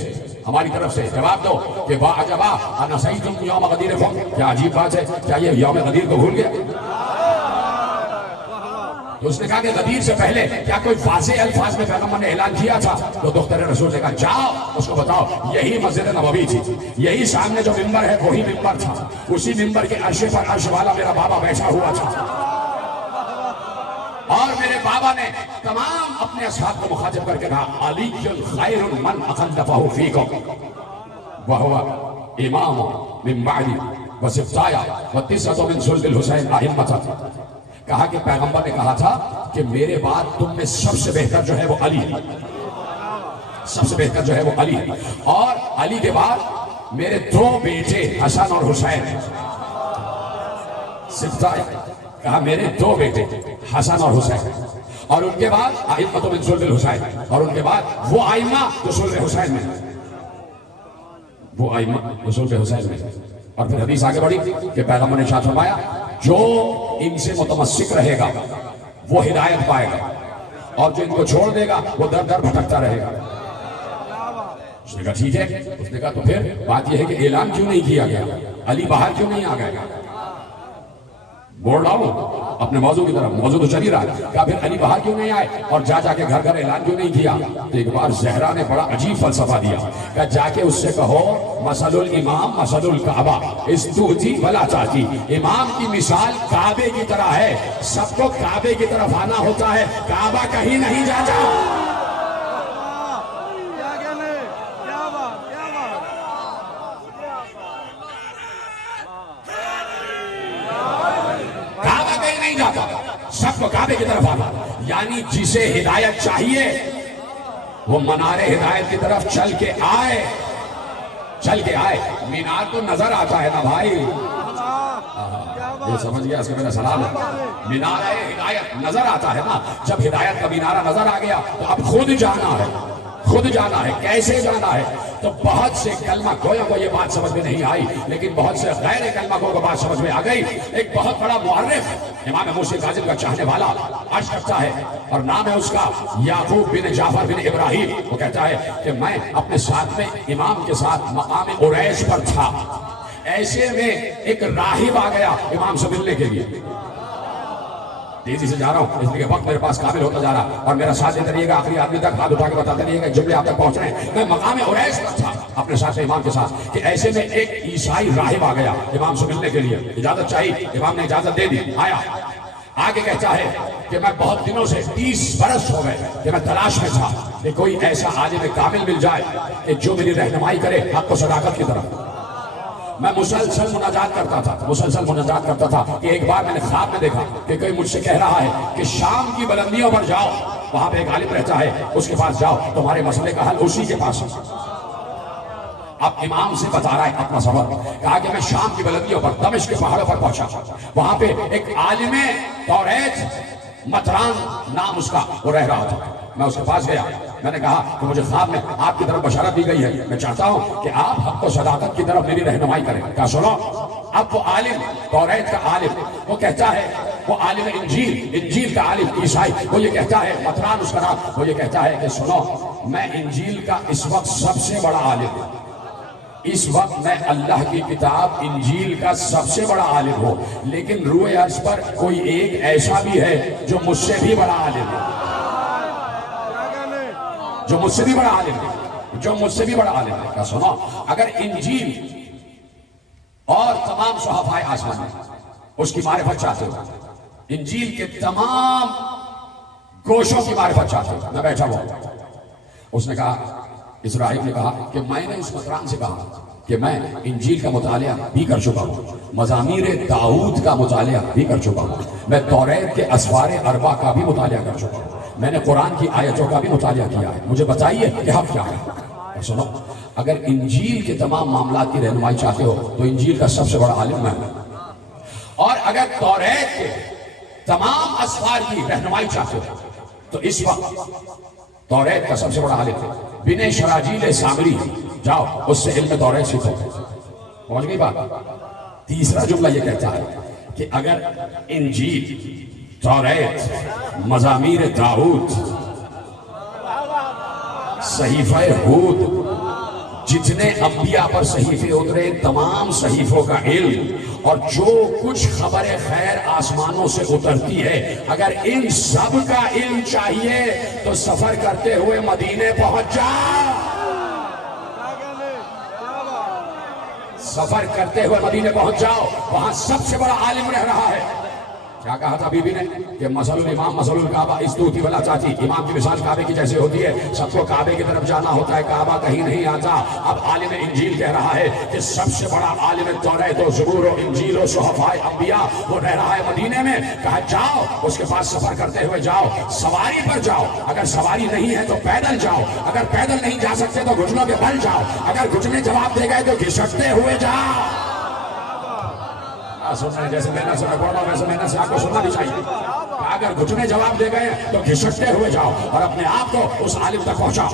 ہماری طرف سے جواب دو کہ واعجبا انسیتم یوم غدیرکم، کیا عجیب بات ہے، کیا یہ یوم غدیر کو بھول گیا؟ تو اس نے کہا کہ غدیر سے پہلے کیا کوئی واضح الفاظ میں پیغمبر نے اعلان کیا تھا؟ تو دختر رسول نے کہا جاؤ اس کو بتاؤ یہی مسجد نبوی تھی، یہی سامنے جو ممبر ہے وہی ممبر تھا، اسی ممبر کے عرش پر عرش والا میرا بابا بیٹھا ہوا تھا، اور میرے بابا نے تمام اپنے اصحاب کو مخاطب کر کے کہا علی خیر من اخلفہ فیکم وہو امام من بعدی وسبطایا وتسعۃ من صلب الحسین ائمۃ. کہا کہ پیغمبر نے کہا تھا کہ میرے بعد تم میں سب سے بہتر جو ہے وہ علی ہے، سب سے بہتر جو ہے وہ علی ہے، اور علی کے بعد میرے 2 بیٹے حسن اور حسین. سبطایا، کہا میرے 2 بیٹے حسن اور حسین، اور ان کے بعد ائمۃ من صلب الحسین، اور ان کے بعد وہ ائمہ جو صلب حسین میں، وہ ائمہ جو صلب حسین میں. اور پھر حدیث آگے بڑھی کہ پیغمبر نے ارشاد فرمایا جو ان سے متمسک رہے گا وہ ہدایت پائے گا، اور جو ان کو چھوڑ دے گا وہ در در بھٹکتا رہے گا. اس نے کہا ٹھیک ہے. اس نے کہا تو پھر بات یہ ہے کہ اعلان کیوں نہیں کیا گیا، علی باہر کیوں نہیں آ گئے؟ بول رہا ہوں اپنے موضوع کی طرف، موضوع تو چل ہی رہا ہے. کہا پھر علی باہر کیوں نہیں آئے اور جا کے گھر گھر اعلان کیوں نہیں کیا؟ تو ایک بار زہرا نے بڑا عجیب فلسفہ دیا، کہ جا کے اس سے کہو مثل الامام مثل الکعبہ استوتی ولا تاتی، امام کی مثال کعبے کی طرح ہے، سب کو کعبے کی طرف آنا ہوتا ہے، کعبہ کہیں نہیں جاتا. سب کو کعبے کی طرف آنا، یعنی جسے ہدایت چاہیے وہ منار ہدایت کی طرف چل کے آئے. مینار تو نظر آتا ہے نا بھائی، یہ سمجھ گیا، اس کا میرا سلام ہے. مینار ہدایت نظر آتا ہے نا، جب ہدایت کا مینارہ نظر آ گیا تو اب خود جانا ہے. کیسے جانا ہے؟ تو بہت سے کلمہ گویوں کو یہ بات سمجھ میں نہیں آئی، لیکن بہت سے غیر کلمہ گو کو بات سمجھ میں آ گئی. ایک بہت بڑا مورخ امام موسی کاظم کا چاہنے والا عرض کرتا ہے، اور نام ہے اس کا یعقوب بن جعفر بن ابراہیم. وہ کہتا ہے کہ میں اپنے ساتھ میں امام کے ساتھ مقام عریش پر تھا، ایسے میں ایک راہب آ گیا امام سے ملنے کے لیے. تیزی سے جا رہا ہوں اس لیے وقت میرے پاس کامل ہوتا جا رہا اور میرا ساتھ دیتے رہیے گا، آخری آدمی تک ہاتھ اٹھا کے بتاتے رہیے گا جملے آپ تک پہنچ رہے ہیں۔ میں مقام عریش پر تھا اپنے ساتھ امام کے ساتھ کہ ایسے میں ایک عیسائی راہب آ گیا امام سے ملنے کے لیے، اجازت چاہیے، امام نے اجازت دے دی، آیا آگے کہتا ہے کہ میں بہت دنوں سے 30 برس ہو گئے کہ میں تلاش میں تھا کہ کوئی ایسا عالم کامل مل جائے کہ جو میری رہنمائی کرے حق و صداقت کی طرف۔ میں مسلسل مناجات کرتا تھا کہ ایک بار میں نے خواب میں دیکھا کہ کوئی مجھ سے کہہ رہا ہے کہ شام کی بلندیوں پر جاؤ، وہاں پہ ایک عالم رہتا ہے، اس کے پاس جاؤ، تمہارے مسئلے کا حل اسی کے پاس ہے۔ اب امام سے بتا رہا ہے اپنا سفر، کہا کہ میں شام کی بلندیوں پر دمشق کے پہاڑوں پر پہنچا، وہاں پہ ایک عالم توریت مطران نام اس کا وہ رہ رہا تھا۔ میں اس کے پاس گیا، میں نے کہا کہ مجھے خواب میں آپ کی طرف بشارت دی گئی ہے، میں چاہتا ہوں کہ آپ حق و صداقت کی طرف میری رہنمائی کریں۔ کہا سنو، اب وہ عالم توریت کا عالم وہ کہتا ہے، وہ عالم انجیل کا عالم عیسائی وہ یہ کہتا ہے، مطران اس کا نام، وہ یہ کہتا ہے کہ سنو، میں انجیل کا اس وقت سب سے بڑا عالم ہوں، اس وقت میں اللہ کی کتاب انجیل کا سب سے بڑا عالم ہوں، لیکن روئے عرض پر کوئی ایک ایسا بھی ہے جو مجھ سے بھی بڑا عالم ہے، جو مجھ سے بھی بڑا عالم ہے، کہا سنو، اگر انجیل اور تمام صحافہ آسمان اس کی معرفت چاہتے ہو، انجیل کے تمام گوشوں کی معرفت چاہتے ہو، میں بیٹھا ہوا۔ اس نے کہا، اسرائیل نے کہا کہ میں نے اس مطران سے کہا کہ میں انجیل کا مطالعہ بھی کر چکا ہوں، مزامیر داؤد کا مطالعہ بھی کر چکا ہوں، میں توریت کے اسفار اربع کا بھی مطالعہ کر چکا ہوں، میں نے قرآن کی آیتوں کا بھی مطالعہ کیا ہے، مجھے بتائیے کہ حق کیا ہے۔ سنو، اگر انجیل کے تمام معاملات کی رہنمائی چاہتے ہو تو انجیل کا سب سے بڑا عالم میں ہوں، اور اگر توریت کے تمام اسفار کی رہنمائی چاہتے ہو تو اس وقت توریت کا سب سے بڑا عالم ہے بن شراجیل سامری، جاؤ اس سے علم توریت سیکھو۔ پہنچ گئی بات؟ تیسرا جملہ یہ کہتا ہے کہ اگر انجیل، توریت، مزامیر داؤد، صحیفہ ہود، جتنے انبیاء پر صحیفے اترے تمام صحیفوں کا علم اور جو کچھ خبر خیر آسمانوں سے اترتی ہے، اگر ان سب کا علم چاہیے تو سفر کرتے ہوئے مدینے پہنچ جاؤ، سفر کرتے ہوئے مدینے پہنچ جاؤ، وہاں سب سے بڑا عالم رہ رہا ہے۔ کیا کہا تھا بی بی نے کہ مثل الامام مثل الکعبہ استوتی ولا چاچی، امام کی مثال کعبے کی جیسے ہوتی ہے، سب کو کعبے کی طرف جانا ہوتا ہے، کعبہ کہیں نہیں آتا۔ اب عالم انجیل کہہ رہا ہے کہ سب سے بڑا عالم توریت و زبور و انجیل و صحفاء انبیاء وہ رہ رہا ہے مدینے میں۔ کہا جاؤ اس کے پاس سفر کرتے ہوئے جاؤ، سواری پر جاؤ، اگر سواری نہیں ہے تو پیدل جاؤ، اگر پیدل نہیں جا سکتے تو گھٹنوں کے بل جاؤ، اگر گھٹنے جواب دے گئے تو گھسٹتے ہوئے جاؤ۔ سن رہے ہیں جیسے میں نے سنا پڑھا ویسے میں نے سے آپ کو سننا بھی چاہیے، اگر گھٹنے جواب دے گئے تو گھسٹتے ہوئے جاؤ اور اپنے آپ کو اس عالم تک پہنچاؤ۔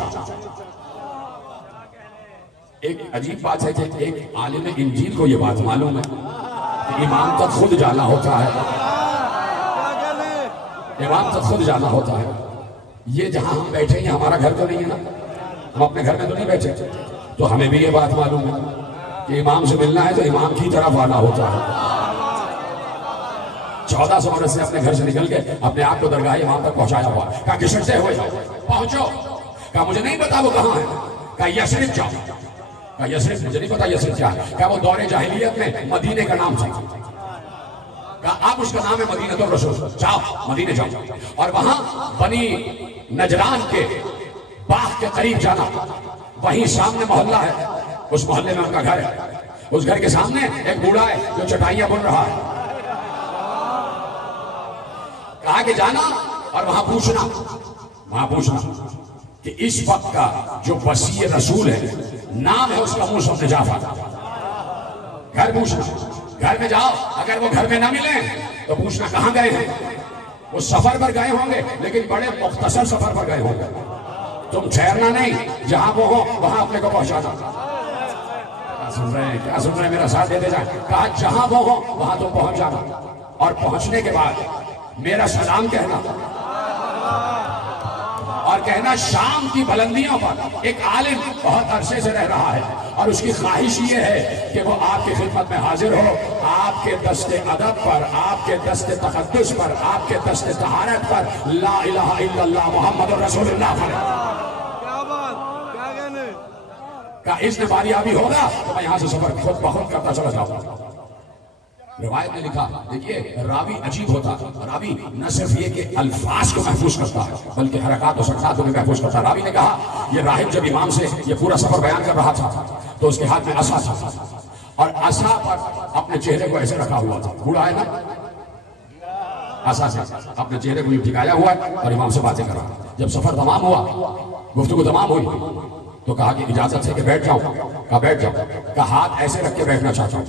ایک عجیب بات ہے کہ ایک عالم انجیل کو یہ بات معلوم ہے کہ امام تک خود جانا ہوتا ہے، امام تک خود جانا ہوتا ہے۔ یہ جہاں ہم بیٹھے ہیں ہمارا گھر تو نہیں ہے نا، ہم اپنے گھر میں تو نہیں بیٹھے، تو ہمیں بھی یہ بات معلوم ہے کہ امام سے ملنا ہے تو امام کی طرف آنا ہوتا ہے۔ 1400 برس سے اپنے گھر سے نکل کے اپنے آپ کو درگاہ امام تک پہنچایا ہوا، کہا گھسٹتے ہوئے جاؤ، پہنچو۔ کہا مجھے نہیں پتا وہ کہاں ہے، کہا یثرب جاؤ، کہا یثرب مجھے نہیں پتا یثرب کیا ہے، کہا وہ دور جاہلیت میں مدینے کا نام تھا، کہا اب اس کا نام ہے مدینہ الرسول، جاؤ مدینے جاؤ، اور وہاں بنی نجران کے باغ کے قریب جانا، وہیں سامنے محلہ ہے، اس محلے میں ان کا گھر ہے، اس گھر کے سامنے ایک بوڑھا ہے جو چٹائیاں بن رہا ہے۔ کہا کہ جانا اور وہاں پوچھنا کہ اس وقت کا جو وصی رسول ہے نام ہے اس کا موسم نجافہ، گھر پوچھنا، گھر میں جاؤ، اگر وہ گھر میں نہ ملیں تو پوچھنا کہاں گئے ہیں، وہ سفر پر گئے ہوں گے لیکن بڑے مختصر سفر پر گئے ہوں گے، تم ٹھہرنا نہیں، جہاں وہ ہو وہاں اپنے کو پہنچانا۔ کیا سن رہے ہیں میرا ساتھ دیتے جائیں، کہا جہاں وہ ہو وہاں تم پہنچ جانا، اور پہنچنے کے بعد میرا سلام کہنا اور کہنا شام کی بلندیوں پر ایک عالم بہت عرصے سے رہ رہا ہے اور اس کی خواہش یہ ہے کہ وہ آپ کی خدمت میں حاضر ہو، آپ کے دست ادب پر، آپ کے دست تقدس پر، آپ کے دست طہارت پر لا الہ الا اللہ محمد رسول اللہ کیا بات، کیا کہنے؟ کا اذن باری آبی ہوگا تو میں یہاں سے سفر خود بخود کرتا چلا جاؤں گا۔ روایت نے لکھا، دیکھیے راوی عجیب ہوتا، راوی نہ صرف یہ کہ الفاظ کو محفوظ کرتا ہے بلکہ حرکات و سکنات کو بھی محفوظ کرتا ہے۔ راوی نے کہا یہ راہب جب امام سے یہ پورا سفر بیان کر رہا تھا تو اس کے ہاتھ میں عصا تھا اور عصا پر اپنے چہرے کو ایسے رکھا ہوا تھا، بوڑھا ہے نا، عصا سے اپنے چہرے کو ٹھکایا ہوا ہے اور امام سے باتیں کر رہا ہے۔ جب سفر تمام ہوا، گفتگو تمام ہوئی تو کہا کہ اجازت ہے کہ بیٹھ جاؤں، کہا بیٹھ جاؤ، کہا ہاتھ ایسے رکھ کے بیٹھنا چاہتا ہوں،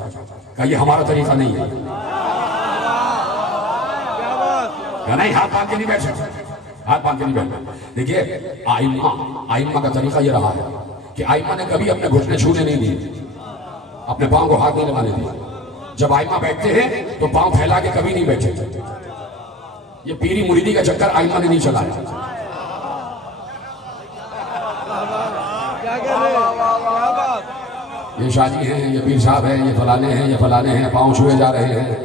کہا یہ ہمارا طریقہ نہیں ہے، کہا نہیں ہاتھ باندھ کے نہیں بیٹھ سکتے، ہاتھ باندھ کے نہیں بیٹھنا۔ دیکھیے آئمہ کا طریقہ یہ رہا ہے کہ آئمہ نے کبھی اپنے گھٹنے چھونے نہیں دیے، اپنے پاؤں کو ہاتھ نہیں لگانے دیے۔ جب آئمہ بیٹھتے ہیں تو پاؤں پھیلا کے کبھی نہیں بیٹھے۔ یہ پیری مریدی کا چکر آئمہ نے نہیں چلایا۔ یہ شادی ہیں، یہ پیر صاحب ہیں، یہ فلانے ہیں، یہ فلانے ہیں، پاؤں چھوئے جا رہے ہیں۔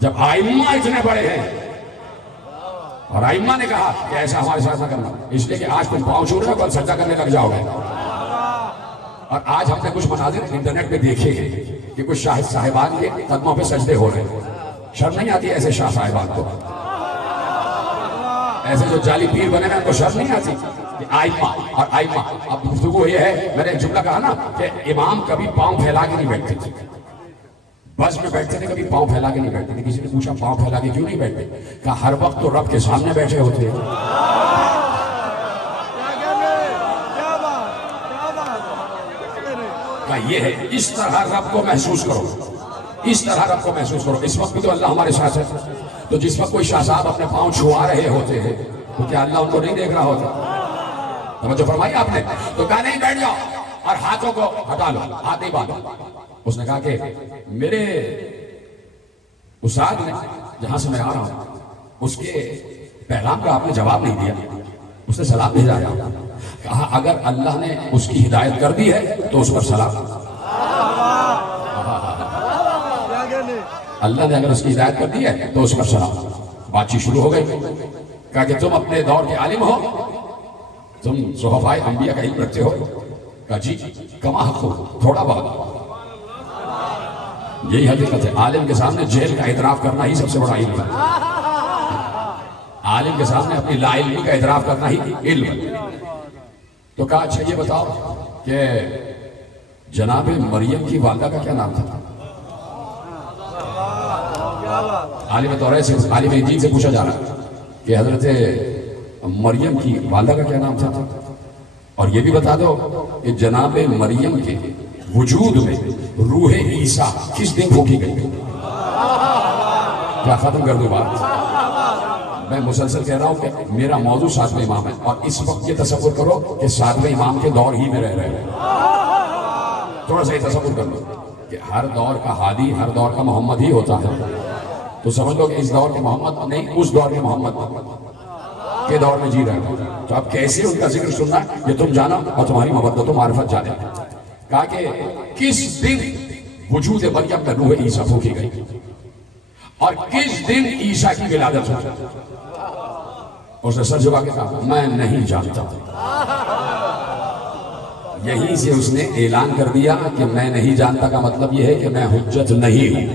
جب آئمہ اتنے بڑے ہیں اور آئمہ نے کہا کہ ایسا ہمارے ساتھ نہ کرنا، اس لیے کہ آج تم پاؤں چھو رہے ہو، کل سجدہ کرنے لگ جاؤ گے۔ اور آج ہم نے کچھ مناظر انٹرنیٹ پہ دیکھے ہیں کہ کچھ شاہ صاحبان کے قدموں پہ سجدے ہو رہے ہیں۔ شرم نہیں آتی ایسے شاہ صاحبان کو؟ ایسے جو جعلی پیر بنے ہیں ان کو شرم نہیں آتی کہ آئمہ اور آئمہ؟ اب گفتگو یہ ہے، میں نے ایک جملہ کہا نا کہ امام کبھی پاؤں پھیلا کے نہیں بیٹھتے تھے، بس میں بیٹھتے تھے کبھی پاؤں پھیلا کے نہیں بیٹھتے تھے۔ کسی نے پوچھا پاؤں پھیلا کے کیوں نہیں بیٹھتے؟ کہا ہر وقت تو رب کے سامنے بیٹھے ہوتے ہیں۔ کہا یہ ہے، اس طرح رب کو محسوس کرو، اس طرح رب کو محسوس کرو۔ اس وقت بھی تو اللہ ہمارے ساتھ ہے، تو جس وقت کوئی شاہ صاحب اپنے پاؤں چھوا رہے ہوتے ہیں تو کیا اللہ ان کو نہیں دیکھ رہا ہوتا؟ توجہ فرمائی آپ نے؟ تو کہا نہیں بیٹھ جاؤ اور ہاتھوں کو ہٹا لو، ہاتھ نہیں باندھو۔ اس نے کہا کہ میرے استاد نے جہاں سے میں آ رہا ہوں اس کے پیغام کا آپ نے جواب نہیں دیا، اس نے سلام بھیجا ہے۔ کہا اگر اللہ نے اس کی ہدایت کر دی ہے تو اس پر سلام۔ اللہ نے اگر اس کی ہدایت کر دی ہے تو اس پر سلام۔ بات چیت شروع ہو گئی۔ کہا کہ تم اپنے دور کے عالم ہو، تم صحفائے انبیاء کا علم رکھتے ہو؟ کہا جی، کما حق ہو، تھوڑا بہت۔ یہی حقیقت ہے، عالم کے سامنے جہل کا اعتراف کرنا ہی سب سے بڑا علم ہے۔ عالم کے سامنے اپنی لا علمی کا اعتراف کرنا ہی علم ہے۔ تو کہا اچھا یہ بتاؤ کہ جناب مریم کی والدہ کا کیا نام تھا؟ عالم توریت سے، عالم انجیل سے پوچھا جا رہا ہے کہ حضرت مریم کی والدہ کا کیا نام تھا؟ اور یہ بھی بتا دو کہ جناب مریم کے وجود میں روح عیسیٰ کس دن پھونکی گئی؟ کیا ختم کر دوں بات؟ میں مسلسل کہہ رہا ہوں کہ میرا موضوع ساتویں امام ہے، اور اس وقت یہ تصور کرو کہ ساتویں امام کے دور ہی میں رہ رہے ہیں۔ تھوڑا سا یہ تصور کر لو کہ ہر دور کا ہادی ہر دور کا محمد ہی ہوتا ہے، تو سمجھ لو کہ اس دور کے محمد نہیں، اس دور کے محمد کے دور میں جی رہے ہیں۔ تو اب کیسے ان کا ذکر سننا یہ تم جانا اور تمہاری مبدت و معرفت جانے۔ کہا کہ کس دن وجود مریم میں روح عیسیٰ پھونکی گئی اور کس دن عیسیٰ کی ولادت ہوئی؟ اس نے سر جھکا کے کہا میں نہیں جانتا۔ یہیں سے اس نے اعلان کر دیا کہ میں نہیں جانتا کا مطلب یہ ہے کہ میں حجت نہیں ہوں۔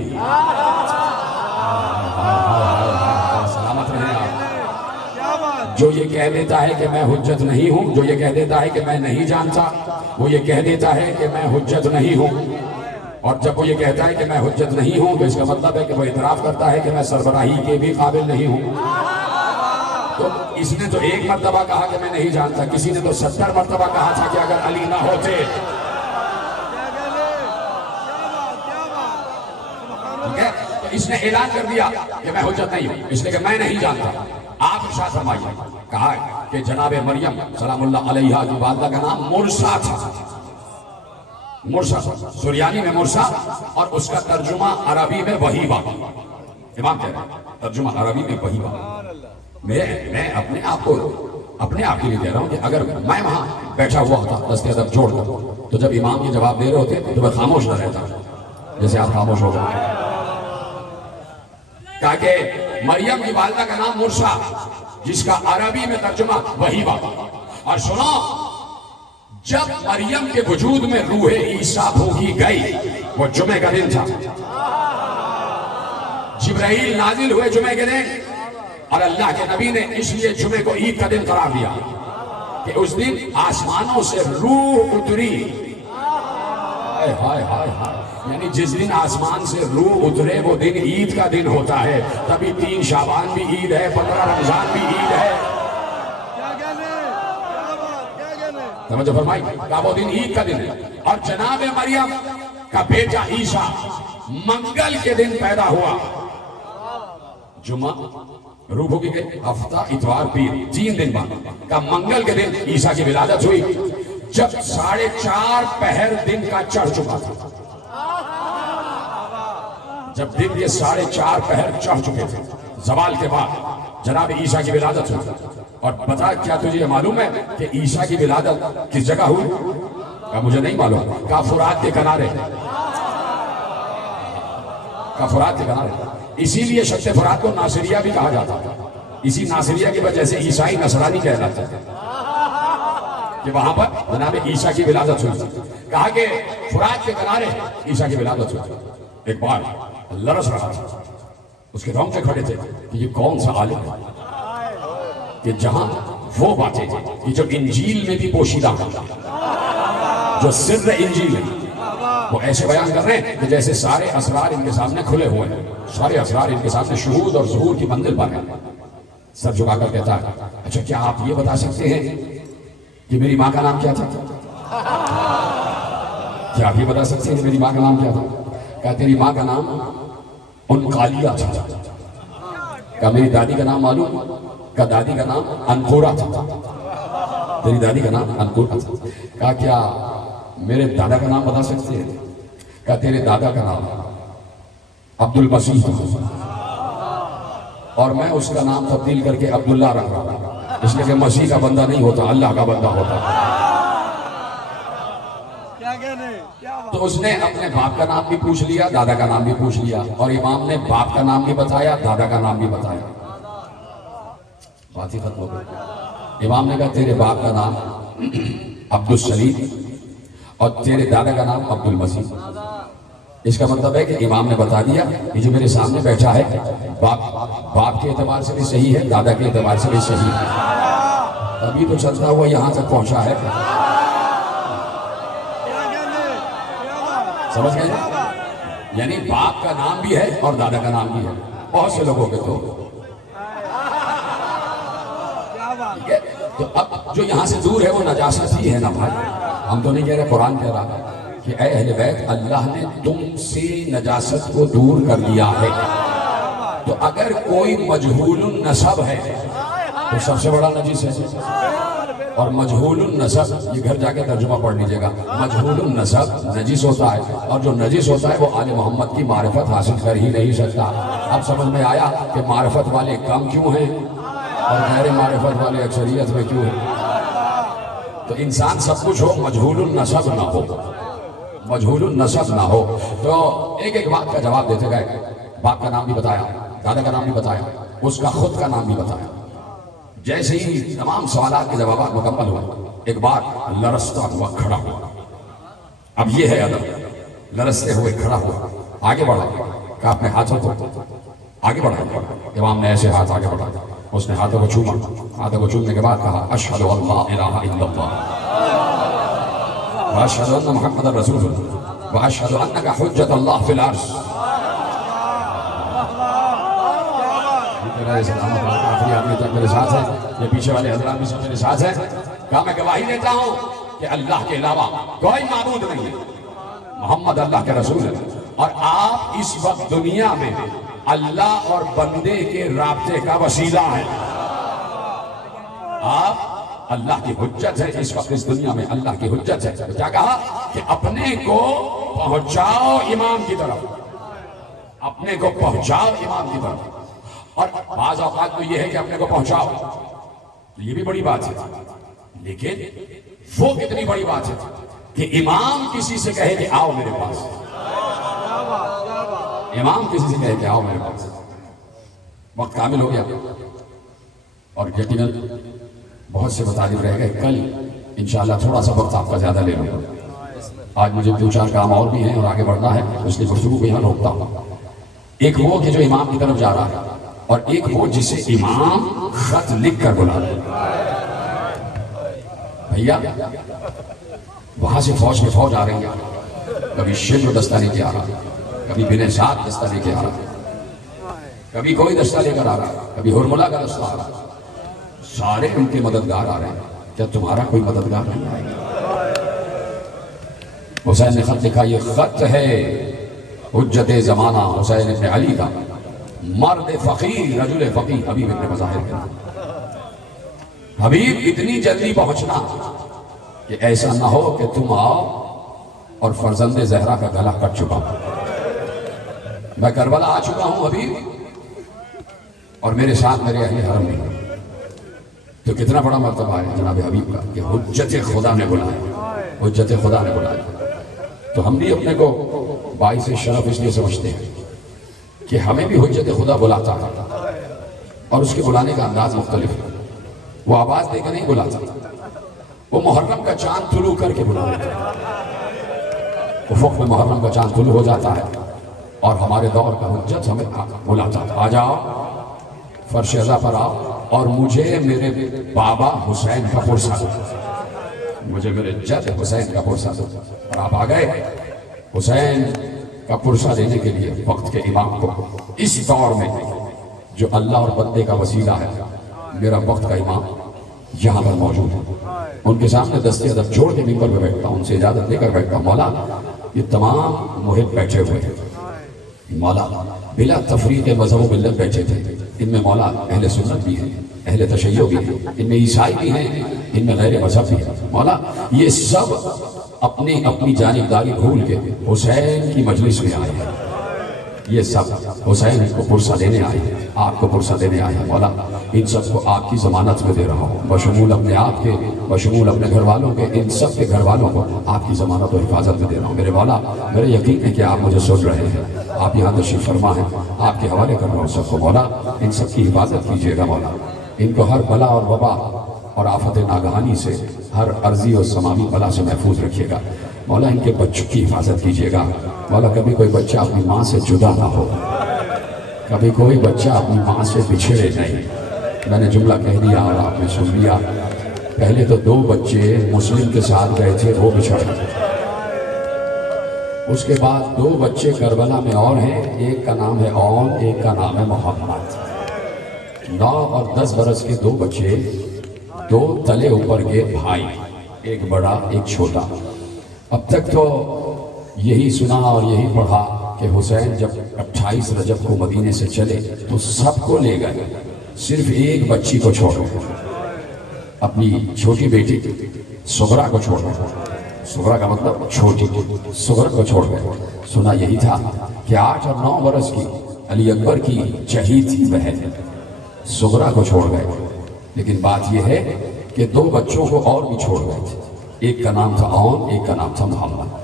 سلامت رہیں آپ۔ جو یہ کہہ دیتا ہے کہ میں حجت نہیں ہوں، جو یہ کہہ دیتا ہے کہ میں نہیں جانتا، وہ یہ کہہ دیتا ہے کہ میں حجت نہیں ہوں۔ اور جب وہ یہ کہتا ہے کہ میں حجت نہیں ہوں تو اس کا مطلب ہے کہ وہ اعتراف کرتا ہے کہ میں سربراہی کے بھی قابل نہیں ہوں۔ تو اس نے تو ایک مرتبہ کہا کہ میں نہیں جانتا، کسی نے تو 70 مرتبہ کہا تھا کہ اگر علی نہ ہوتے۔ ٹھیک ہے، تو اس نے اعلان کر دیا کہ میں حجت نہیں ہوں، اس لیے کہ میں نہیں جانتا۔ آپ ارشاد فرمائیے، کہا کہ جناب مریم سلام اللہ علیہا کی والدہ کا نام مرسا تھا۔ مرسا سریانی میں مرسا، اور اس کا ترجمہ عربی میں وہیبہ۔ امام کہہ رہے ہیں ترجمہ عربی میں وہیبہ۔ میں اپنے آپ کو اپنا اپنے آپ کے لیے کہہ رہا ہوں کہ اگر میں وہاں بیٹھا ہوا ہوتا دست ادب جوڑ کر تو جب امام یہ جواب دے رہے ہوتے تو میں خاموش نہ رہتا جیسے آپ خاموش ہو گئے. کہا کہ مریم کی والدہ کا نام مرسا جس کا عربی میں ترجمہ وہی بات. اور سنو جب مریم کے وجود میں روح عیسیٰ پھونکی گئی وہ جمعہ کا دن تھا. جبرائیل نازل ہوئے جمعہ کے دن اور اللہ کے نبی نے اس لیے جمعہ کو عید کا دن قرار دیا کہ اس دن آسمانوں سے روح اتری. ہائے ہائے ہائے ہائے یعنی جس دن آسمان سے روح اترے وہ دن عید کا دن ہوتا ہے. تبھی 3 شعبان بھی عید ہے 15 رمضان بھی عید ہے. سمجھو فرمائی کہ وہ دن عید کا دن ہے. اور جناب مریم کا بیٹا عیسیٰ منگل کے دن پیدا ہوا. جمعہ روح ہو گئی ہفتہ اتوار پیر 3 دن بعد کا منگل کے دن عیسیٰ کی ولادت ہوئی جب 4:30 پہر دن کا چڑھ چکا تھا. جب دن یہ 4:30 پہر چڑھ چکے تھے زوال کے بعد جناب عیسیٰ کی ولادت ہوئی. اور بتا کیا تجھے معلوم ہے کہ عیسیٰ کی ولادت کس جگہ ہوئی؟ کہا مجھے نہیں معلوم. کہا فرات کے کنارے. کہا فرات کے کنارے. اسی لیے شط فرات کو ناصریہ بھی کہا جاتا ہے. اسی ناصریہ کی وجہ سے عیسائی نصرانی کہلاتے ہیں کہ وہاں پر جناب عیسیٰ کی ولادت ہوئی. کہا کہ فرات کے کنارے عیسیٰ کی ولادت ہوئی. ایک بار لرس رہا تھا اس کے رونگٹے کھڑے تھے کہ یہ کون سا عالم ہے کہ جہاں وہ باتیں کہ جو انجیل میں بھی پوشیدہ ہیں جو سر انجیل ہے وہ ایسے بیان کر رہے ہیں کہ جیسے سارے اسرار ان کے سامنے کھلے ہوئے ہیں. سارے اسرار ان کے سامنے شہود اور ظہور کی منزل پر ہیں. سر جھکا کر کہتا ہے اچھا کیا آپ یہ بتا سکتے ہیں کہ میری ماں کا نام کیا تھا؟ کیا آپ یہ بتا سکتے ہیں کہ میری ماں کا نام کیا تھا؟ کہا تیری ماں کا نام انقالیہ تھا. کہا میری دادی کا نام معلوم؟ کہا دادی کا نام انکورا تھا. تیری دادی کا نام انکورا تھا. کہا کیا میرے دادا کا نام بتا سکتے ہیں؟ کہا تیرے دادا کا نام عبد المسیح تھا اور میں اس کا نام تبدیل کر کے عبداللہ رکھ رہا ہوں اس لیے کہ مسیح کا بندہ نہیں ہوتا اللہ کا بندہ ہوتا. تو اس نے اپنے باپ کا نام بھی پوچھ لیا دادا کا نام بھی پوچھ لیا اور امام نے باپ کا نام بھی بتایا دادا کا نام بھی بتایا. بات ہی ختم ہو گئی. امام نے کہا تیرے باپ کا نام عبد السلیم اور تیرے دادا کا نام عبد المسیح. اس کا مطلب ہے کہ امام نے بتا دیا کہ جو میرے سامنے بیٹھا ہے باپ کے اعتبار سے بھی صحیح ہے دادا کے اعتبار سے بھی صحیح ہے. ابھی تو چلتا ہوا یہاں تک پہنچا ہے. سمجھ گئے؟ یعنی باپ کا نام بھی ہے اور دادا کا نام بھی ہے. بہت سے لوگوں کے تو اب جو یہاں سے دور ہے وہ نجاست ہی ہے نا بھائی. ہم تو نہیں کہہ رہے قرآن کہہ رہا ہے کہ اے اہل بیت اللہ نے تم سے نجاست کو دور کر لیا ہے. تو اگر کوئی مجہول النسب ہے تو سب سے بڑا نجیس ہے. اور مجہول النسب یہ گھر جا کے ترجمہ پڑھ لیجئے گا. مجہول النسب نجیس ہوتا ہے اور جو نجیس ہوتا ہے وہ آل محمد کی معرفت حاصل کر ہی نہیں سکتا. اب سمجھ میں آیا کہ معرفت والے کم کیوں ہیں اور غیر معرفت والے اکثریت میں کیوں ہیں. تو انسان سب کچھ ہو مجہول النسب نہ ہو. مجہول النسب نہ ہو تو ایک ایک بات کا جواب دیتے گئے. باپ کا نام بھی بتایا دادا کا نام بھی بتایا اس کا خود کا نام بھی بتایا. جیسے ہی تمام سوالات کے جوابات مکمل ہوئے ایک بار لرزتا ہوا کھڑا ہوا. اب یہ ہے ادب. لرزتے ہوئے کھڑا ہوا آگے بڑھا کہ اپنے ہاتھوں کو آگے بڑھا. امام نے ایسے ہاتھ آگے بڑھا اس نے ہاتھوں کو چھوما. ہاتھوں کو چھومنے کے بعد کہا اشہد ان لا الہ الا اللہ واشہد ان محمد رسول اللہ واشہد انک حجۃ اللہ فی الارض. آخری آدمی تک میرے ساتھ ہے. یہ پیچھے والے حضرات بھی سب میرے ساتھ ہیں. کہا میں گواہی دیتا ہوں کہ اللہ کے علاوہ کوئی معبود نہیں ہے. محمد اللہ کے رسول ہے اور آپ اس وقت دنیا میں اللہ اور بندے کے رابطے کا وسیلہ ہے. آپ اللہ کی حجت ہے اس وقت اس دنیا میں. اللہ کی حجت ہے. کیا کہا کہ اپنے کو پہنچاؤ امام کی طرف. اپنے کو پہنچاؤ امام کی طرف. اور بعض اوقات تو یہ ہے کہ اپنے کو پہنچاؤ تو یہ بھی بڑی بات ہے، لیکن وہ کتنی بڑی بات ہے کہ امام کسی سے کہے کہ آؤ میرے پاس، امام کسی سے کہے کہ آؤ میرے پاس۔ وقت کامل ہو گیا اور یقیناً بہت سے مطالب رہ گئے، کل انشاءاللہ تھوڑا سا وقت آپ کا زیادہ لے لوں گا، آج مجھے 2-4 کام اور بھی ہیں اور آگے بڑھنا ہے، اس لیے گفتگو کو یہاں روکتا ہوں۔ ایک وہ کہ جو امام کی طرف جا رہا ہے، اور ایک وہ جسے امام خط لکھ کر بلا رہا ہے۔ بھیا وہاں سے فوج میں فوج آ رہی ہے، کبھی شمر دستہ لے کے آ رہا، کبھی بن سعد دستہ لے کے آ رہا، کبھی کوئی دستہ لے کر آ رہا، کبھی ہرملہ کا دستہ آ رہا، سارے ان کے مددگار آ رہے ہیں، کیا تمہارا کوئی مددگار نہیں آئے گا؟ حسین نے خط لکھا، یہ خط ہے حجت زمانہ حسین ابن علی کا، مرد فقیر، رجل فقیر، حبیب ابن مظاہر کا۔ حبیب اتنی جلدی پہنچنا کہ ایسا نہ ہو کہ تم آؤ اور فرزند زہرا کا گلا کٹ چکا ہوں۔ میں کربلا آ چکا ہوں حبیب، اور میرے ساتھ میرے اہل حرم نہیں، تو کتنا بڑا مرتبہ ہے جناب حبیب کا کہ حجت خدا نے بلایا، حجت خدا نے بلایا۔ تو ہم بھی اپنے کو باعث شرف اس لیے سمجھتے ہیں کہ ہمیں بھی حجت خدا بلاتا ہے، اور اس کے بلانے کا انداز مختلف ہے۔ وہ آواز دے کے نہیں بلاتا، وہ محرم کا چاند طلوع کر کے بلا لیتا ہے۔ افق میں محرم کا چاند طلوع ہو جاتا ہے اور ہمارے دور کا حجت ہمیں بلاتا ہے، آ جاؤ فرش ازا پر آؤ اور مجھے میرے بابا حسین کا پرسہ دو، مجھے میرے جد حسین کا پرسہ دو۔ اور آپ آ گئے حسین کا پرسہ دینے کے لیے وقت کے امام کو۔ اس دور میں جو اللہ اور بندے کا وسیلہ ہے، میرا وقت کا امام یہاں پر موجود ہے، ان کے سامنے دستے ادب جوڑ کے ممبر پہ بیٹھتا ہوں، ان سے اجازت لے کر بیٹھتا ہوں۔ مولا یہ تمام محب بیٹھے ہوئے ہیں، مولا بلا تفریق مذہب و ملت بیٹھے تھے، ان میں مولا اہل سنت بھی ہیں، اہل تشیع بھی ہیں، ان میں عیسائی بھی ہیں، ان میں غیر مذہب بھی ہیں۔ مولا یہ سب اپنی اپنی جانبداری بھول کے حسین کی مجلس میں آئے ہیں، یہ سب حسین کو پرسہ دینے آئے ہیں، آپ کو پرسہ دینے آئے ہیں۔ مولا ان سب کو آپ کی ضمانت میں دے رہا ہوں، بشمول اپنے آپ کے، بشمول اپنے گھر والوں کے، ان سب کے گھر والوں کو آپ کی ضمانت و حفاظت میں دے رہا ہوں۔ میرے مولا میرے یقین ہے کہ آپ مجھے سن رہے ہیں، آپ یہاں تشریف فرما ہیں، آپ کے حوالے کر رہا ہوں سب کو۔ مولا ان سب کی حفاظت کیجیے گا، مولا ان کو ہر بلا اور وبا اور آفت ناگہانی سے، ہر عرضی اور سماوی بلا سے محفوظ رکھیے گا۔ مولا ان کے بچوں کی حفاظت کیجیے گا، مولا کبھی کوئی بچہ اپنی ماں سے جدا نہ ہو، کبھی کوئی بچہ اپنی ماں سے بچھڑے نہیں۔ میں نے جملہ کہہ دیا اور آپ نے سن لیا، پہلے تو 2 بچے مسلم کے ساتھ گئے تھے، وہ بچھڑ گئے، اس کے بعد 2 بچے کربلا میں اور ہیں، ایک کا نام ہے اون، ایک کا نام ہے محمد۔ 9 اور 10 برس کے 2 بچے، 2 تلے اوپر کے بھائی، ایک بڑا ایک چھوٹا۔ اب تک تو یہی سنا اور یہی پڑھا کہ حسین جب 28 رجب کو مدینے سے چلے تو سب کو لے گئے، صرف ایک بچی کو چھوڑ گئے، اپنی چھوٹی بیٹی صغرا کو چھوڑ گئے۔ صغرا کا مطلب چھوٹی، صغرا کو چھوڑ گئے۔ سنا یہی تھا کہ 8 اور 9 برس کی علی اکبر کی چہیتی بہن صغرا کو چھوڑ گئے، لیکن بات یہ ہے کہ 2 بچوں کو اور بھی چھوڑ گئے تھے، ایک کا نام تھا اون، ایک کا نام تھا محمد۔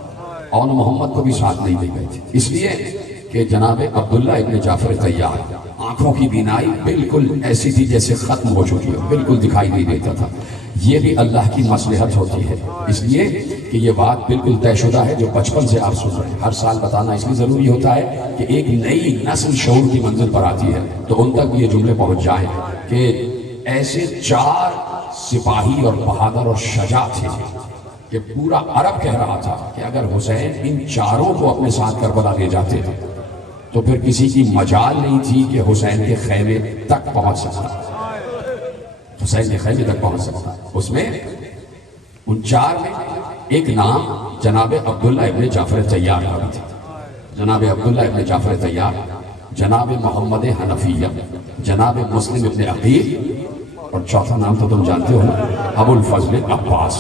اون محمد کو بھی ساتھ نہیں لے گئے تھے، اس لیے کہ جناب عبداللہ ابن جعفر طیار آنکھوں کی بینائی بالکل ایسی تھی جیسے ختم ہو چکی ہو، بالکل دکھائی نہیں دیتا تھا۔ یہ بھی اللہ کی مصلحت ہوتی ہے، اس لیے کہ یہ بات بالکل طے شدہ ہے جو بچپن سے آپ سن رہے ہیں۔ ہر سال بتانا اس لیے ضروری ہوتا ہے کہ ایک نئی نسل شعور کی منزل پر آتی ہے تو ان تک بھی یہ جملے پہنچ جائیں کہ ایسے 4 سپاہی اور بہادر اور شجاع تھے کہ پورا عرب کہہ رہا تھا کہ اگر حسین ان 4 کو اپنے ساتھ کربلا لے جاتے تھے تو پھر کسی کی مجال نہیں تھی کہ حسین کے خیمے تک پہنچ سکتا، حسین کے خیمے تک پہنچ سکتا۔ اس میں ان 4 میں ایک نام جناب عبداللہ ابن جعفر طیار کا بھی تھا، جناب عبداللہ ابن جعفر طیار، جناب محمد حنفیہ، جناب مسلم ابن عقیل، اور چوتھا نام تو تم جانتے ہو نا، ابو الفضل عباس۔